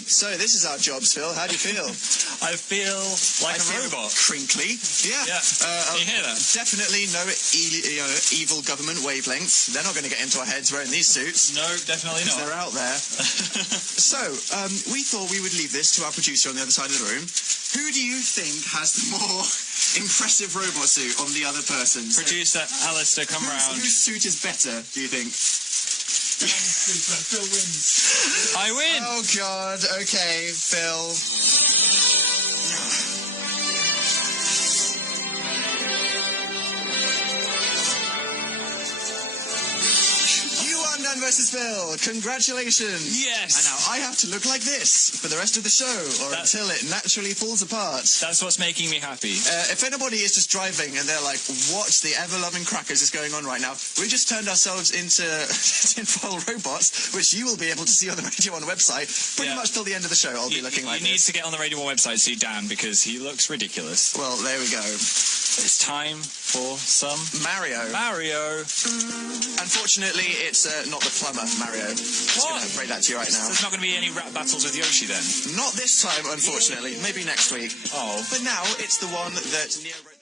So this is our jobs, Phil. How do you feel? I feel like I a feel robot. crinkly. Yeah. Yeah. Can you hear that? Definitely no evil government wavelengths. They're not going to get into our heads wearing these suits. No, definitely not. They're out there. So, we thought we would leave this to our producer on the other side of the room. Who do you think has the more impressive robot suit on the other person? So Producer Alistair, come round. whose suit is better, do you think? Phil wins. I win! Oh, God. Okay, Phil. You won Dan versus Phil. Congratulations. Yes. And now I have to look like this for the rest of the show, or That- until it naturally falls apart. That's what's making me happy. If anybody is just driving and they're like, what the ever-loving crackers is going on right now, we just turned ourselves into tinfoil robots, which you will be able to see on the Radio 1 website pretty Yeah. much till the end of the show. I'll be looking like You need this. to get on the Radio 1 website to see Dan because he looks ridiculous. Well, there we go. It's time for some Mario. Mario. Unfortunately, it's not the plumber, Mario. Just What? going to break that to you right now. There's not going to be any rap battles with Yoshi then. Not this time, unfortunately. Maybe next week. Oh. But now it's the one that Neo wrote.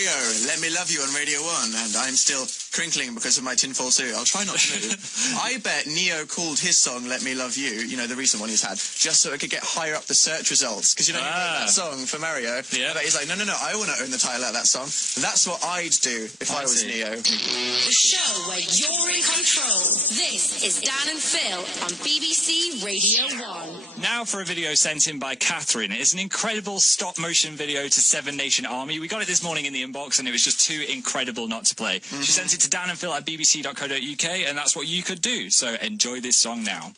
Mario, Let Me Love You on Radio 1, and I'm still crinkling because of my tinfoil suit. I'll try not to move. I bet Neo called his song Let Me Love You, you know, the recent one he's had, just so it could get higher up the search results. Because, you know, he wrote that song for Mario. Yeah. But he's like, no, I want to own the title of that song. That's what I'd do if I was Neo. The show where you're in control. This is Dan and Phil on BBC Radio 1. Now for a video sent in by Catherine. It's an incredible stop-motion video to Seven Nation Army. We got it this morning in the inbox, and it was just too incredible not to play. She sent it to Dan and Phil at bbc.co.uk, and that's what you could do. So enjoy this song now.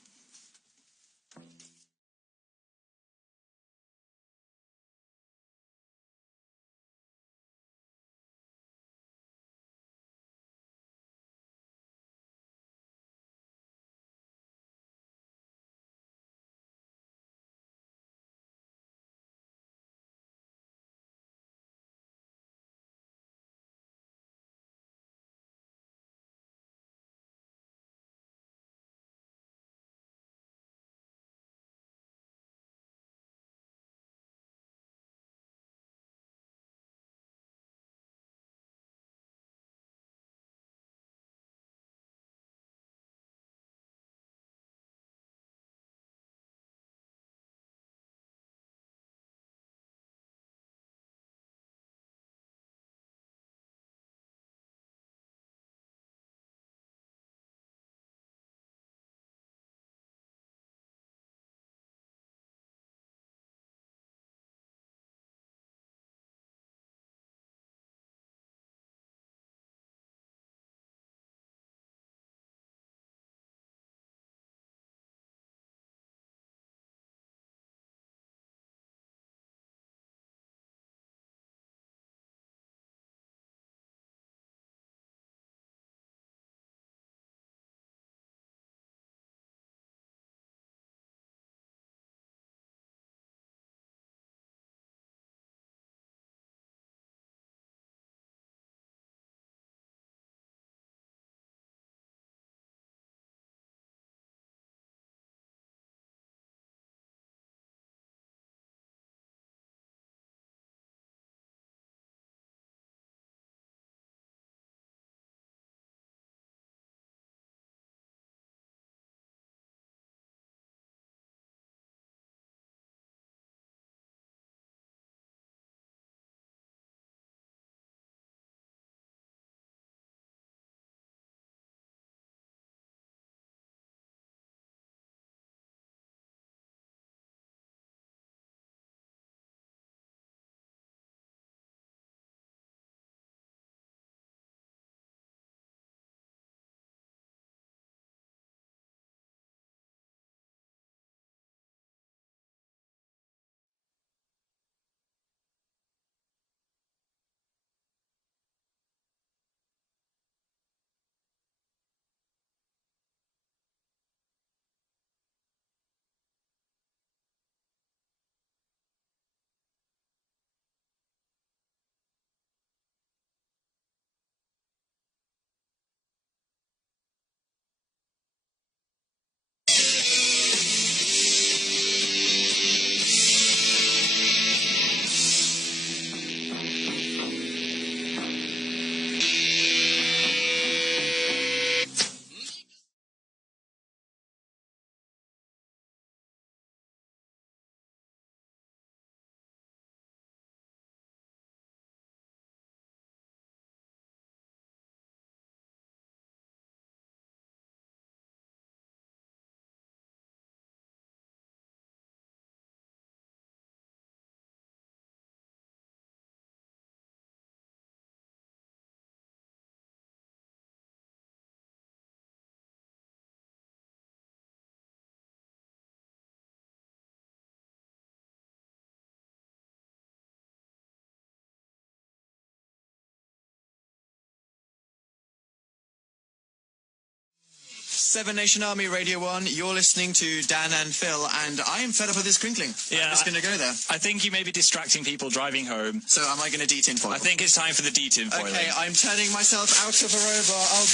Seven Nation Army, Radio 1, you're listening to Dan and Phil, and I am fed up with this crinkling. Yeah, I'm just going to go there. I think you may be distracting people driving home. So am I going to detinfoil? I think it's time for the detinfoiling. Okay, I'm turning myself out of a robot. Oh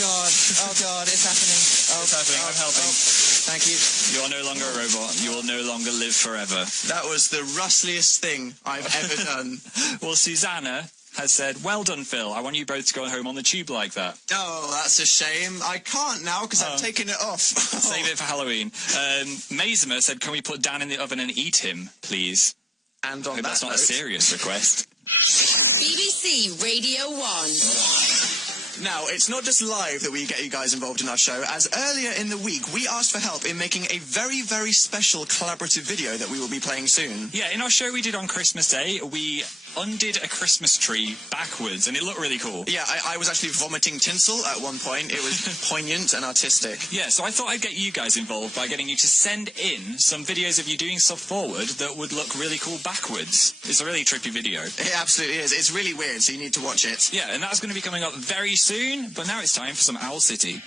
God, it's happening. It's happening, I'm helping. Thank you. You are no longer a robot. You will no longer live forever. That was the rustliest thing I've ever done. Well, Susanna has said, well done, Phil. I want you both to go home on the tube like that. Oh, that's a shame. I can't now because I've taken it off. Save it for Halloween. Mazema said, can we put Dan in the oven and eat him, please? And on I hope that that's not note, a serious request. BBC Radio 1. Now, it's not just live that we get you guys involved in our show, as earlier in the week we asked for help in making a very, very special collaborative video that we will be playing soon. Yeah, in our show we did on Christmas Day, we undid a Christmas tree backwards, and it looked really cool. Yeah, I was actually vomiting tinsel at one point. It was poignant and artistic. Yeah, so I thought I'd get you guys involved by getting you to send in some videos of you doing stuff forward that would look really cool backwards. It's a really trippy video. It absolutely is. It's really weird, so you need to watch it. Yeah, and that's going to be coming up very soon, but now it's time for some Owl City.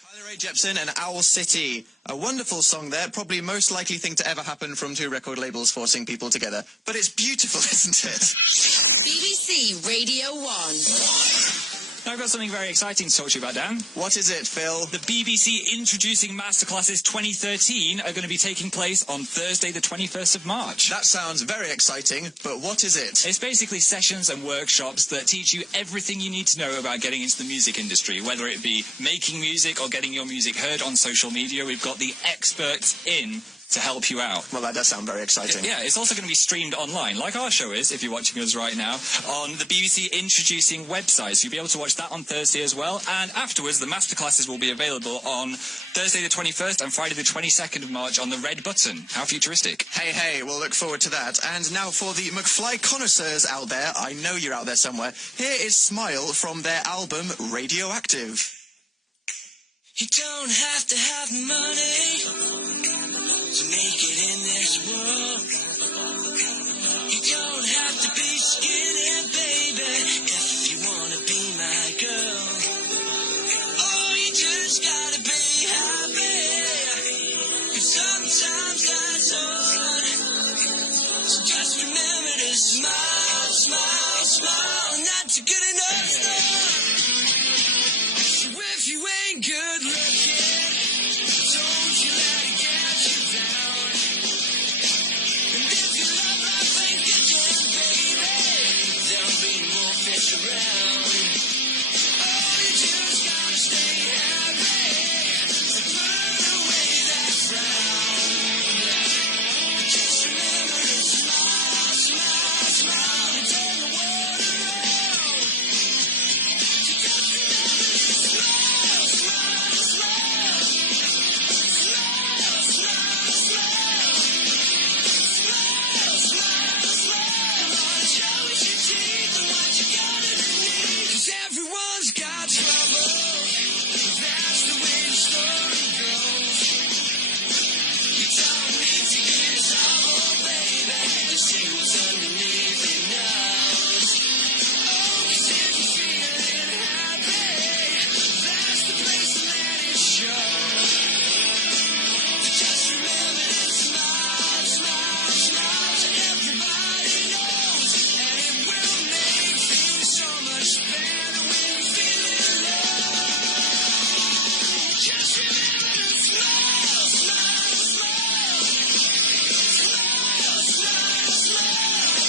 Kylie Rae Jepsen and Owl City. A wonderful song there, probably most likely thing to ever happen from two record labels forcing people together. But it's beautiful, isn't it? BBC Radio 1. Now I've got something very exciting to talk to you about, Dan. What is it, Phil? The BBC Introducing Masterclasses 2013 are going to be taking place on Thursday the 21st of March. That sounds very exciting, but what is it? It's basically sessions and workshops that teach you everything you need to know about getting into the music industry, whether it be making music or getting your music heard on social media. We've got the experts in to help you out. Well, that does sound very exciting. Yeah, it's also going to be streamed online, like our show is, if you're watching us right now, on the BBC Introducing website. So you'll be able to watch that on Thursday as well. And afterwards, the masterclasses will be available on Thursday the 21st and Friday the 22nd of March on the red button. How futuristic. Hey, hey, we'll look forward to that. And now for the McFly connoisseurs out there, I know you're out there somewhere, here is Smile from their album Radioactive. You don't have to have money to make it in this world. You don't have to be skinny, baby, if you want to be my girl. Oh, you just gotta be happy, 'cause sometimes that's hard. So just remember to smile, smile, smile, and that's a good enough start. So if you ain't good looking, don't you let it get you down. And if you love life ain't good, baby, there'll be more fish around. Oh, you just gotta stay happy and put away that frown. Just remember to smile, smile, smile, and turn the world around. You just remember to smile, smile, smile. Smile, smile, smile. Smile, smile, smile. Come on, show us your teeth and what you got underneath. 'Cause everyone's got trouble. That's the way the story goes. You don't need to get trouble, baby, to see what's underneath your nose. Oh, 'cause if you're feeling happy, that's the place to let it show. Just remember to smile, smile, smile, so everybody knows. And it will make things so much better when you're feeling low. Just remember to smile, smile, smile. Smile, smile, smile.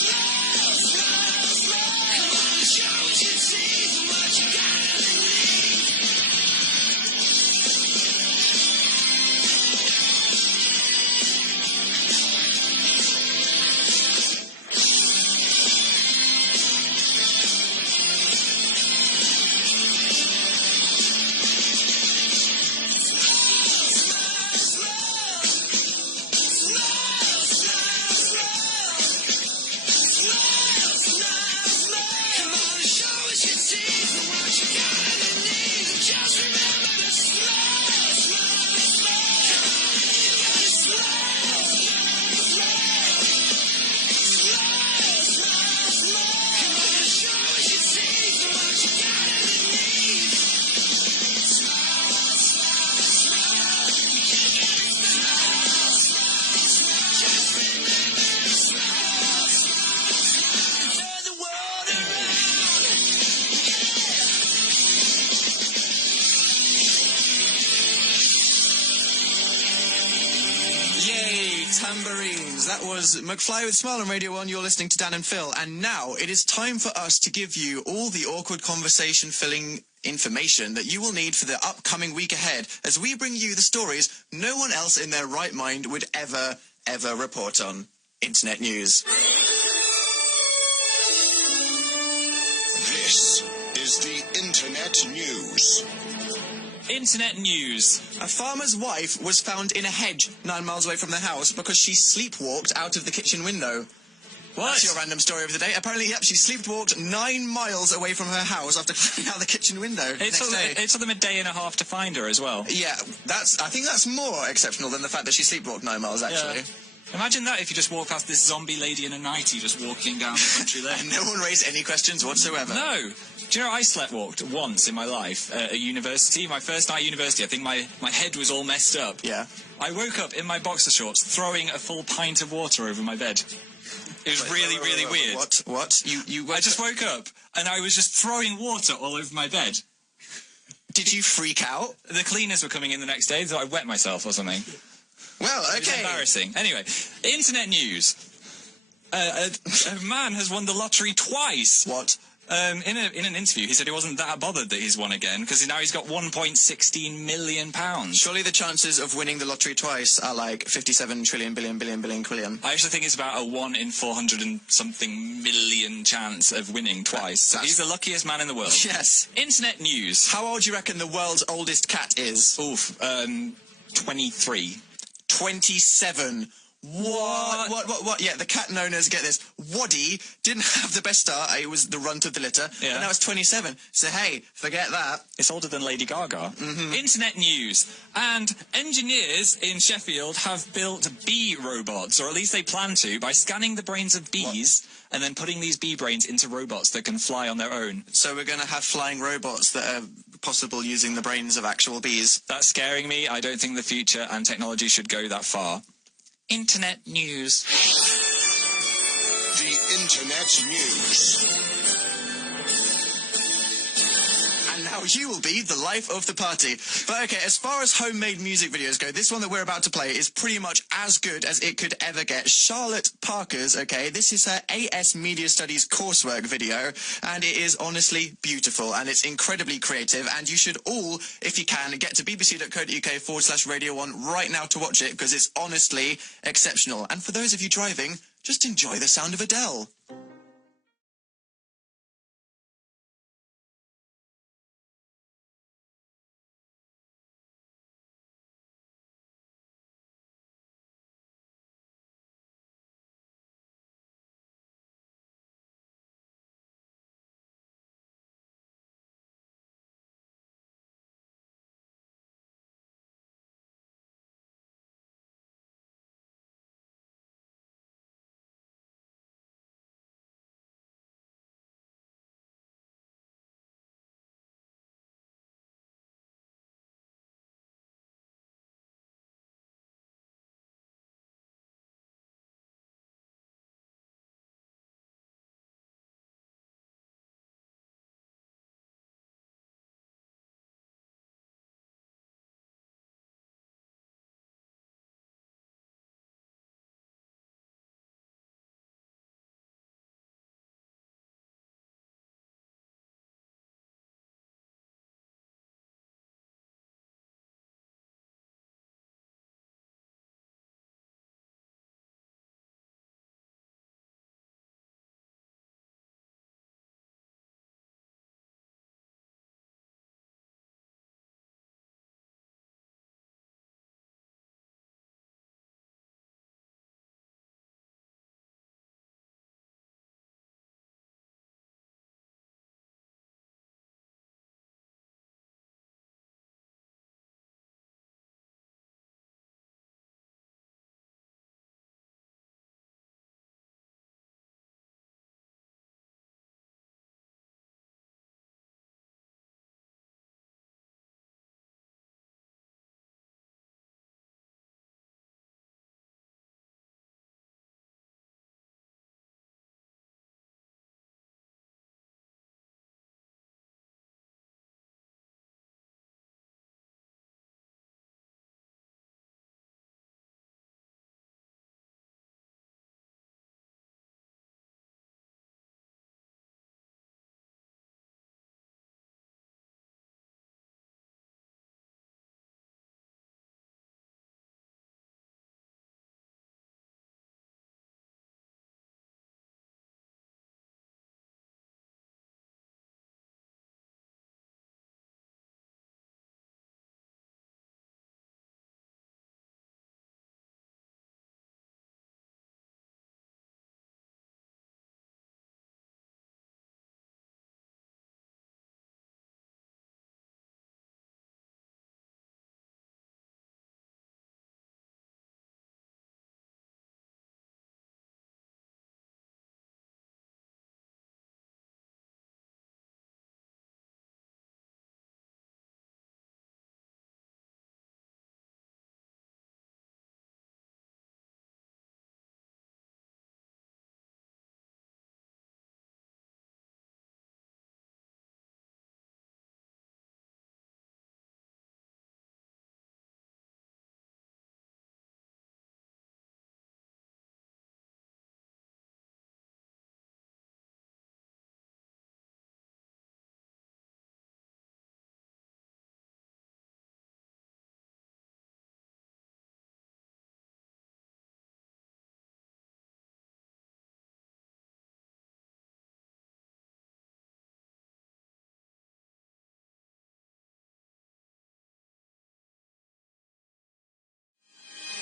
Smile, smile, smile. Come on, show us your teeth and what you got underneath. Come on, show us your teeth and what you got underneath. Just remember to smile, smile, smile. Come on, you gotta smile, smile, smile. Smile, smile, smile. Come on, show us your teeth and what you got underneath. Smile, smile, smile. You can't get it. Smile, smile, smile. Just remember to smile, smile, smile. Turn the world around. Yay, tambourines. That was McFly with Smile on Radio 1. You're listening to Dan and Phil. And now it is time for us to give you all the awkward conversation filling information that you will need for the upcoming week ahead as we bring you the stories no one else in their right mind would ever report on. Internet news. This is the Internet News. Internet news. A farmer's wife was found in a hedge 9 miles away from the house because she sleepwalked out of the kitchen window. What? That's your random story of the day. Apparently, yep, she sleepwalked 9 miles away from her house after climbing out the kitchen window It next took, day. it took them a day and a half to find her as well. Yeah, I think that's more exceptional than the fact that she sleepwalked 9 miles, actually. Yeah. Imagine that if you just walk past this zombie lady in a nightie just walking down the country lane. And no one raised any questions whatsoever. No. Do you know I sleepwalked once in my life at university? My first night at university, I think my head was all messed up. Yeah. I woke up in my boxer shorts throwing a full pint of water over my bed. It was really weird. What? I just woke up and I was just throwing water all over my bed. Did you freak out? The cleaners were coming in the next day, so I wet myself or something. Well, It was okay. embarrassing. Anyway, internet news. A man has won the lottery twice. What? In an interview, he said he wasn't that bothered that he's won again because now he's got £1.16 million. Surely the chances of winning the lottery twice are like 57 trillion billion quillion. I actually think it's about a 1 in 400 and something million chance of winning twice. So he's the luckiest man in the world. Yes. Internet news. How old do you reckon the world's oldest cat is? Oof, 23. 27. What? Yeah, the cat owners, get this. Waddy didn't have the best start. It was the runt of the litter. Yeah. But now it's 27. So, hey, forget that. It's older than Lady Gaga. Internet news. And engineers in Sheffield have built bee robots, or at least they plan to, by scanning the brains of bees and then putting these bee brains into robots that can fly on their own. So we're going to have flying robots that are possible using the brains of actual bees. That's scaring me. I don't think the future and technology should go that far. Internet news. The Internet's news. And now you will be the life of the party. But okay, as far as homemade music videos go, this one that we're about to play is pretty much as good as it could ever get. Charlotte Parker's, okay, this is her AS Media Studies coursework video, and it is honestly beautiful, and it's incredibly creative, and you should all, if you can, get to bbc.co.uk/Radio 1 right now to watch it, because it's honestly exceptional. And for those of you driving, just enjoy the sound of Adele.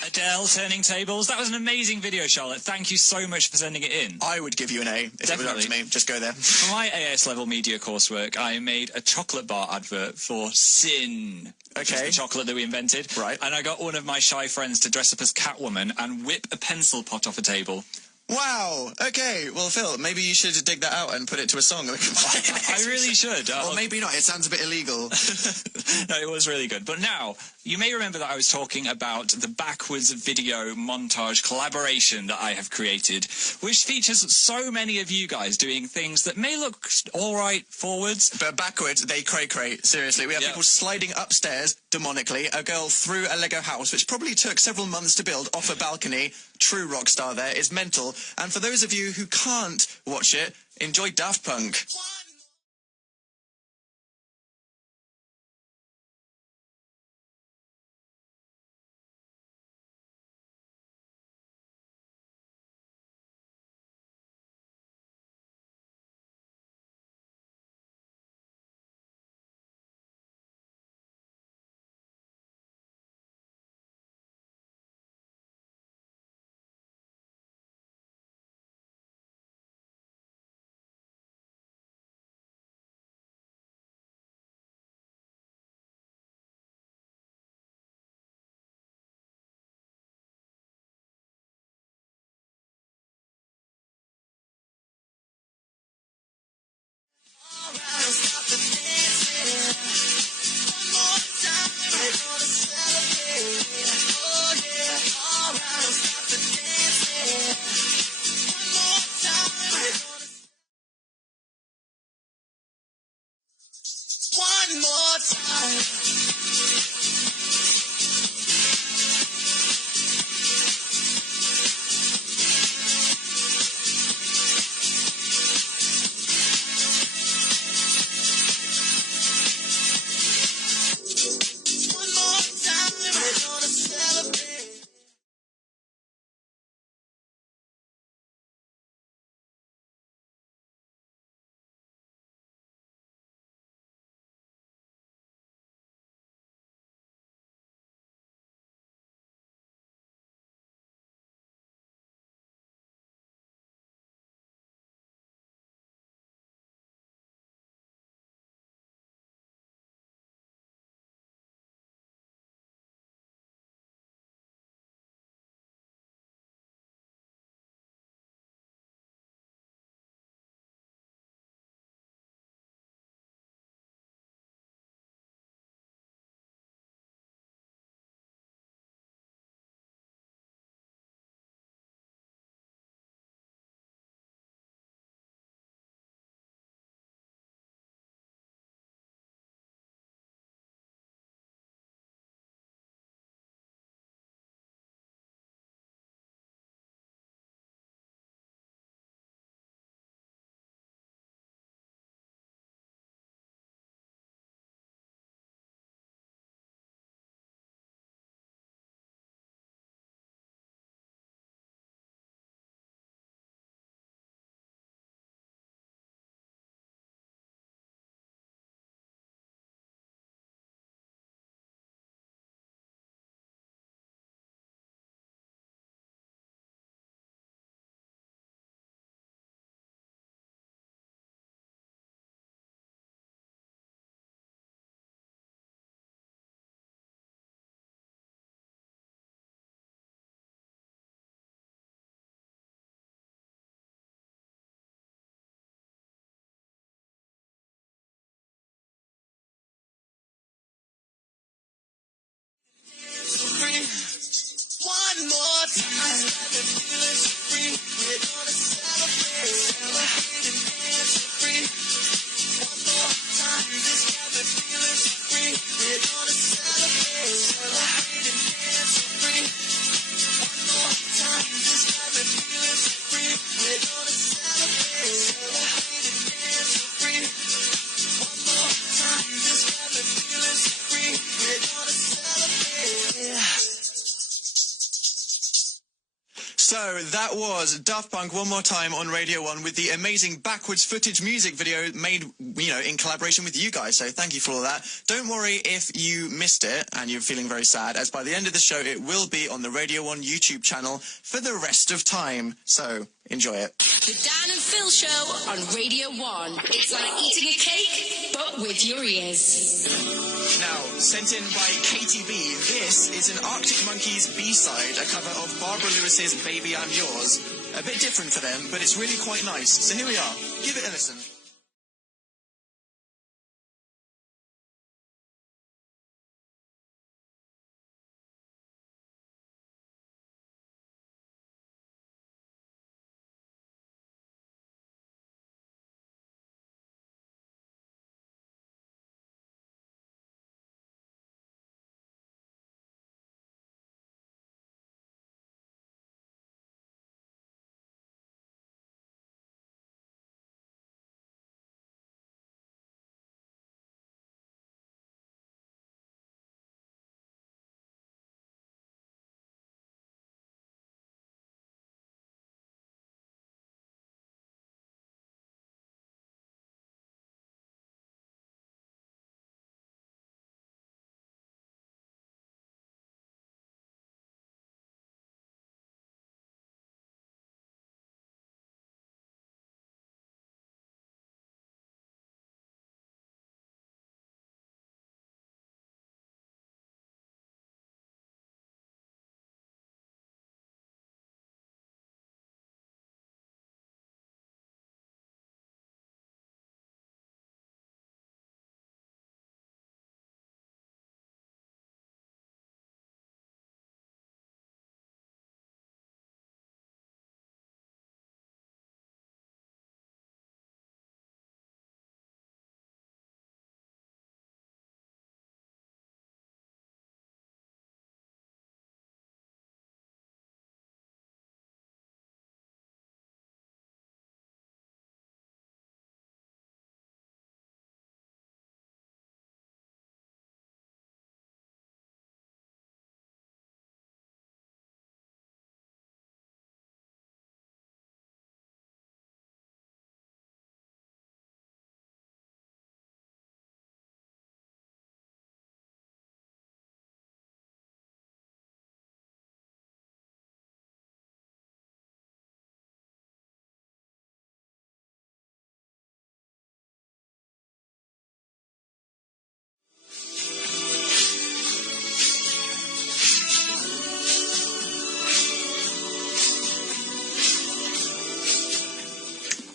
Adele turning tables. That was an amazing video, Charlotte. Thank you so much for sending it in. I would give you an A if it was up to me. Just go there. For my AS level media coursework, I made a chocolate bar advert for Sin. Which is the chocolate that we invented. Right. And I got one of my shy friends to dress up as Catwoman and whip a pencil pot off a table. Wow. Okay. Well, Phil, maybe you should dig that out and put it to a song. I really should. Or maybe not. It sounds a bit illegal. No, it was really good. But now, you may remember that I was talking about the backwards video montage collaboration that I have created, which features so many of you guys doing things that may look all right forwards. But backwards, they cray-cray. Seriously. We have people sliding upstairs demonically. A girl threw a Lego house, which probably took several months to build, off a balcony. True rock star there. It's mental. And for those of you who can't watch it, enjoy Daft Punk. So that was Daft Punk one more time on Radio 1 with the amazing backwards footage music video made, in collaboration with you guys. So thank you for all that. Don't worry if you missed it and you're feeling very sad, as by the end of the show, it will be on the Radio 1 YouTube channel for the rest of time. So enjoy it. The Dan and Phil Show on Radio 1. It's like eating a cake, but with your ears. Now, sent in by Katie B, this is an Arctic Monkeys B-side, a cover of Barbara Lewis's Baby I'm Yours. A bit different for them, but it's really quite nice. So here we are. Give it a listen.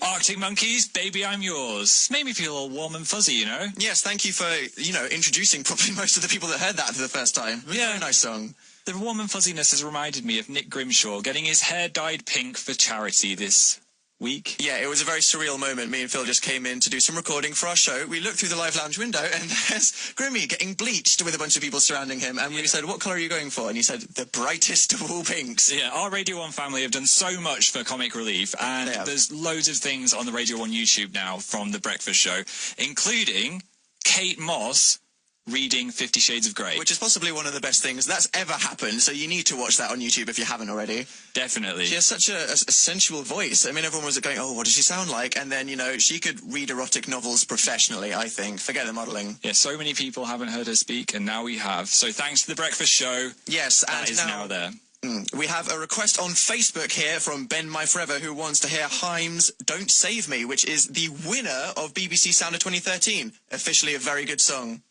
Arctic Monkeys, Baby I'm Yours. Made me feel all warm and fuzzy, you know? Yes, thank you for, introducing probably most of the people that heard that for the first time. Yeah. Very nice song. The warm and fuzziness has reminded me of Nick Grimshaw getting his hair dyed pink for charity this week. Yeah, it was a very surreal moment. Me and Phil just came in to do some recording for our show. We looked through the live lounge window and there's Grimmy getting bleached with a bunch of people surrounding him. And we said, what colour are you going for? And he said, the brightest of all pinks. Yeah, our Radio 1 family have done so much for comic relief, and there's loads of things on the Radio 1 YouTube now from The Breakfast Show, including Kate Moss reading 50 Shades of Grey. Which is possibly one of the best things that's ever happened, so you need to watch that on YouTube if you haven't already. Definitely. She has such a sensual voice. I mean, everyone was going, oh, what does she sound like? And then, she could read erotic novels professionally, I think. Forget the modelling. Yeah, so many people haven't heard her speak, and now we have. So thanks to The Breakfast Show. Yes, that is now there. We have a request on Facebook here from Ben My Forever, who wants to hear Haim's Don't Save Me, which is the winner of BBC Sound of 2013. Officially a very good song.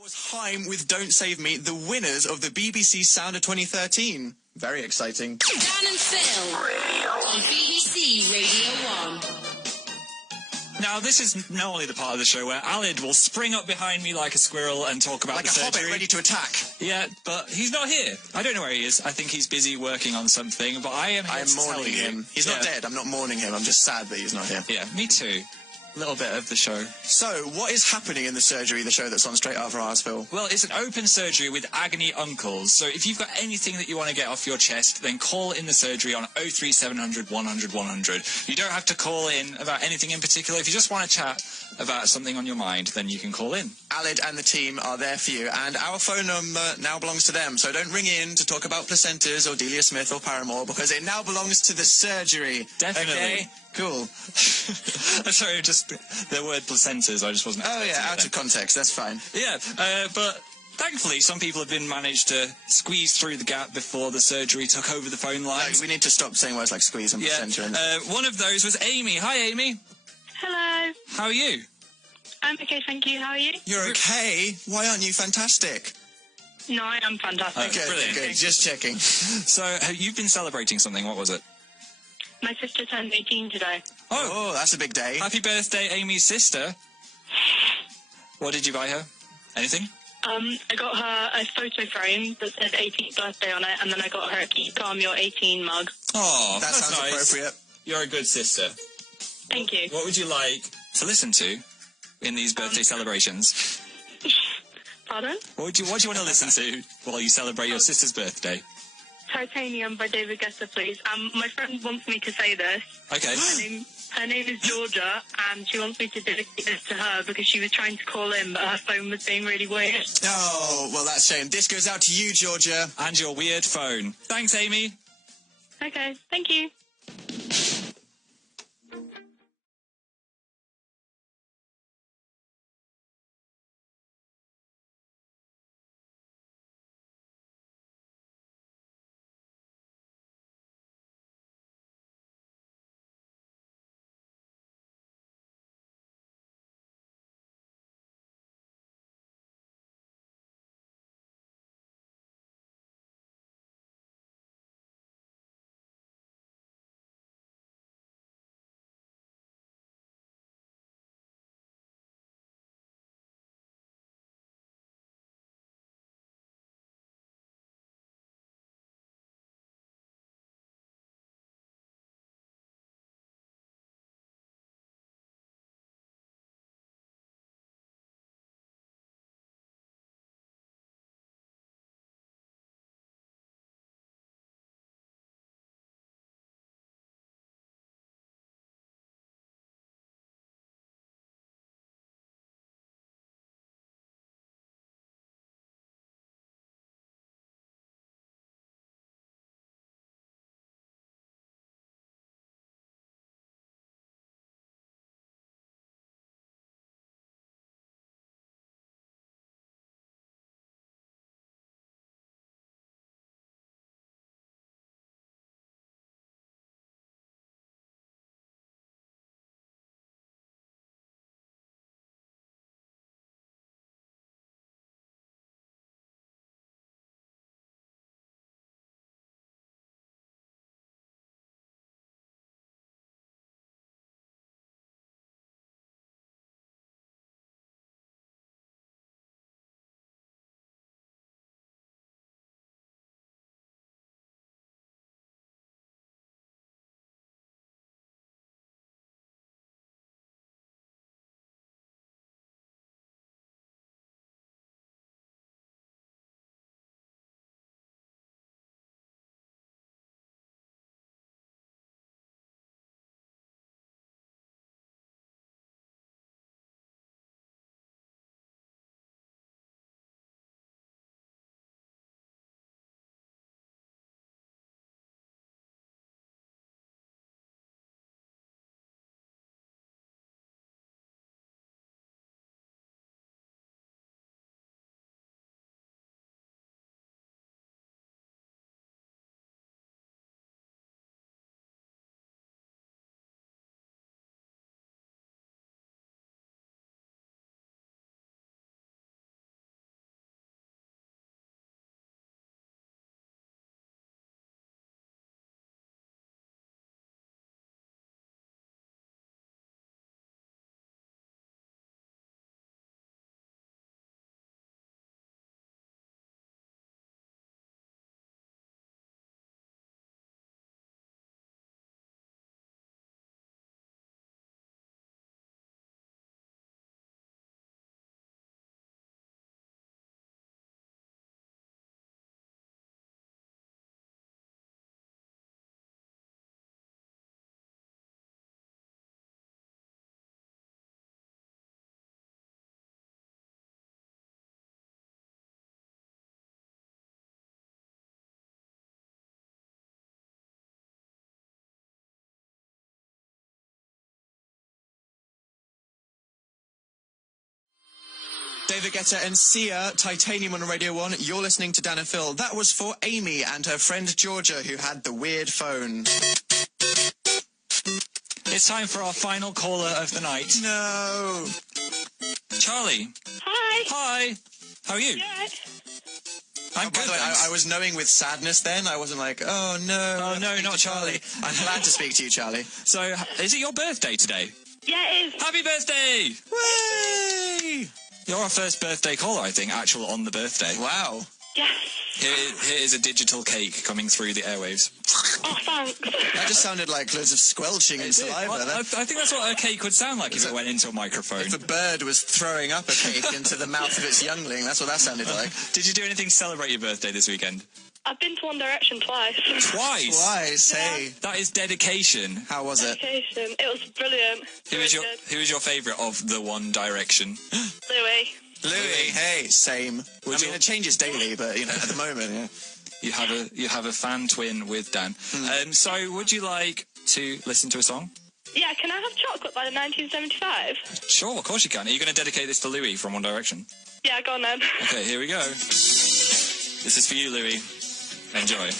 was Haim with Don't Save Me, the winners of the BBC Sounder 2013. Very exciting. Dan and Phil on BBC Radio 1. Now, this is not only the part of the show where Alid will spring up behind me like a squirrel and talk about Like the a surgery. hobbit ready to attack. Yeah, but he's not here. I don't know where he is. I think he's busy working on something, but I am here I am to tell mourning you. him. He's not dead. I'm not mourning him. I'm just sad that he's not here. Yeah, me too. A little bit of the show. So, what is happening in the surgery, the show that's on straight after ours, Phil? Well, it's an open surgery with agony uncles. So if you've got anything that you want to get off your chest, then call in the surgery on 03700 100 100. You don't have to call in about anything in particular. If you just want to chat about something on your mind, then you can call in. Alid and the team are there for you, and our phone number now belongs to them. So don't ring in to talk about placentas or Delia Smith or Paramore, because it now belongs to the surgery. Definitely. Okay? Cool. Sorry, just the word placentas, I just wasn't... Oh, yeah, expecting out it of context. That's fine. Yeah, but thankfully some people have been managed to squeeze through the gap before the surgery took over the phone lines. We need to stop saying words like squeeze and placenta. And... one of those was Amy. Hi, Amy. Hello. How are you? I'm okay, thank you. How are you? You're okay? Why aren't you fantastic? No, I am fantastic. Good, brilliant. good. Just checking. So, you've been celebrating something. What was it? My sister turned 18 today. Oh, that's a big day. Happy birthday, Amy's sister. What did you buy her? Anything? I got her a photo frame that said 18th birthday on it, and then I got her a Keep Calm Your 18 mug. Oh, That that's sounds nice. appropriate. You're a good sister. Thank you. What would you like to listen to in these birthday celebrations? Pardon? What do you want to listen to while you celebrate your sister's birthday? Titanium by David Guetta, please. My friend wants me to say this. Okay. Her name is Georgia, and she wants me to dedicate this to her because she was trying to call in, but her phone was being really weird. Oh, well, that's a shame. This goes out to you, Georgia. And your weird phone. Thanks, Amy. Okay, thank you. David Guetta and Sia, Titanium on Radio 1. You're listening to Dan and Phil. That was for Amy and her friend Georgia, who had the weird phone. It's time for our final caller of the night. No. Charlie. Hi. Hi. How are you? Yeah. I'm By good, the way, thanks. I was knowing with sadness then. I wasn't like, oh no. Oh, no, not Charlie. I'm glad to speak to you, Charlie. So, is it your birthday today? Yeah, it is. Happy birthday! Way! You're our first birthday caller, I think, actual on the birthday. Wow. Yes. Here is a digital cake coming through the airwaves. Oh, thanks. That just sounded like loads of squelching and saliva. I think that's what a cake would sound like if it went into a microphone. If a bird was throwing up a cake into the mouth of its youngling, that's what that sounded like. Did you do anything to celebrate your birthday this weekend? I've been to One Direction twice. Twice? Twice, hey. That is dedication. How was it? Vacation. It was brilliant. Who is Really your favourite of the One Direction? good. Louis. Louis, hey, same. I mean, you- it changes daily, but, you know, at the moment, yeah. You have a fan twin with Dan. So would you like to listen to a song? Yeah, can I have Chocolate by the 1975? Sure, of course you can. Are you going to dedicate this to Louis from One Direction? Yeah, go on then. Okay, here we go. This is for you, Louis. Enjoy.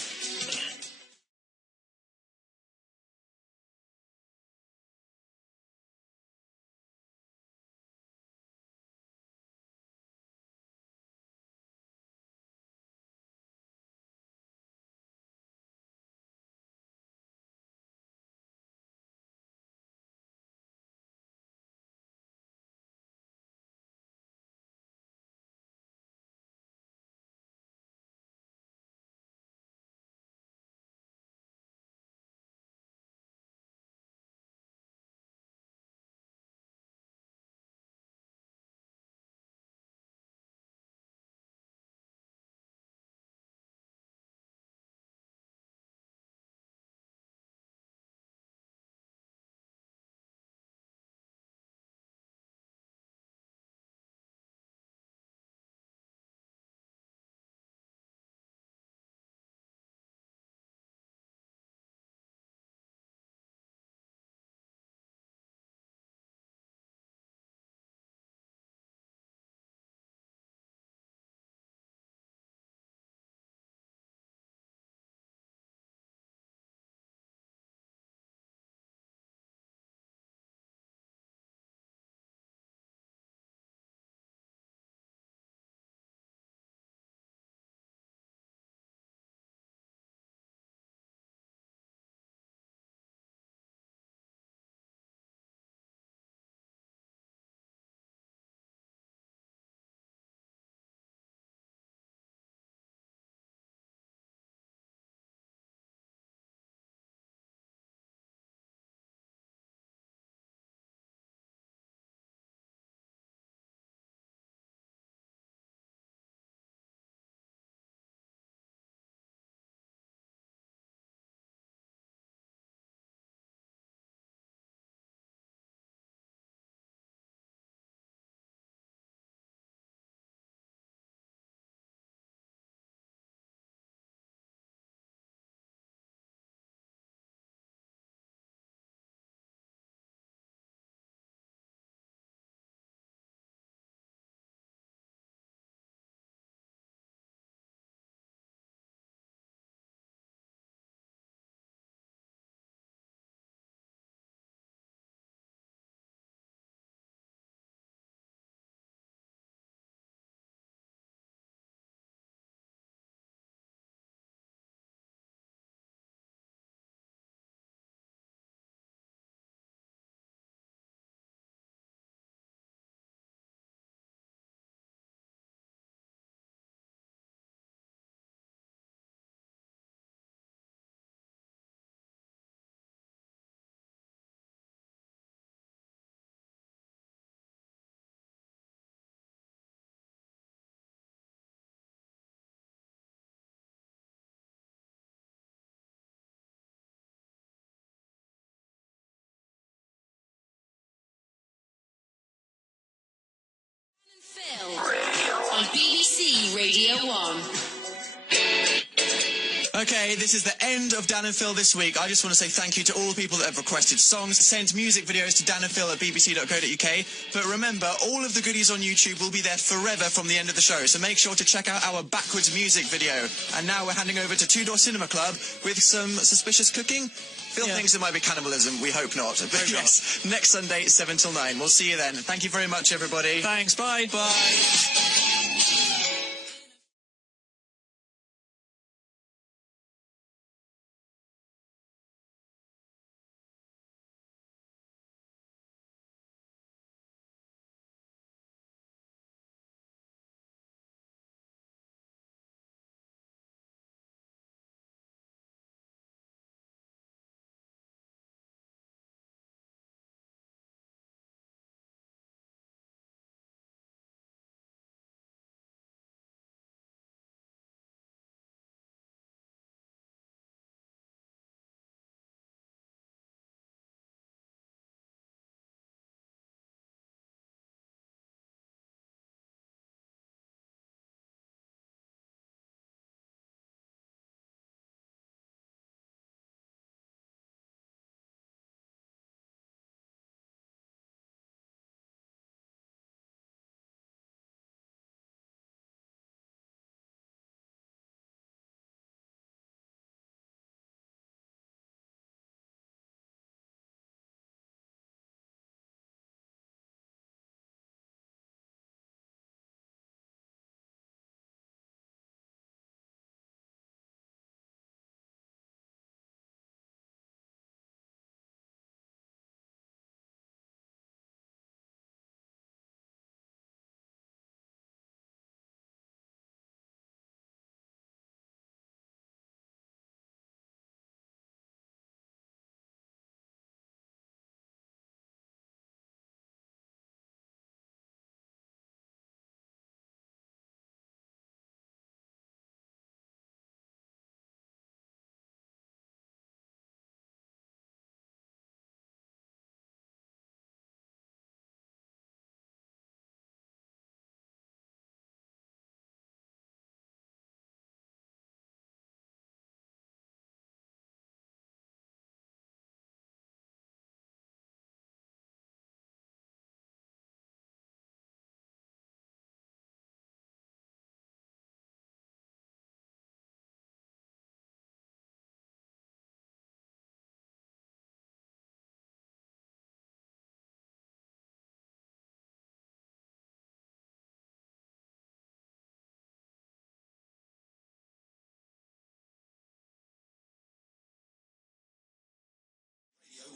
Phil on BBC Radio 1. Okay, this is the end of Dan and Phil this week. I just want to say thank you to all the people that have requested songs, sent music videos to danandphil@bbc.co.uk. But remember, all of the goodies on YouTube will be there forever from the end of the show, so make sure to check out our backwards music video. And now we're handing over to Two Door Cinema Club with some suspicious cooking. Phil thinks it might be cannibalism. We hope not. But yes, next Sunday, 7 till 9. We'll see you then. Thank you very much, everybody. Thanks, bye. Bye.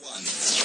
One.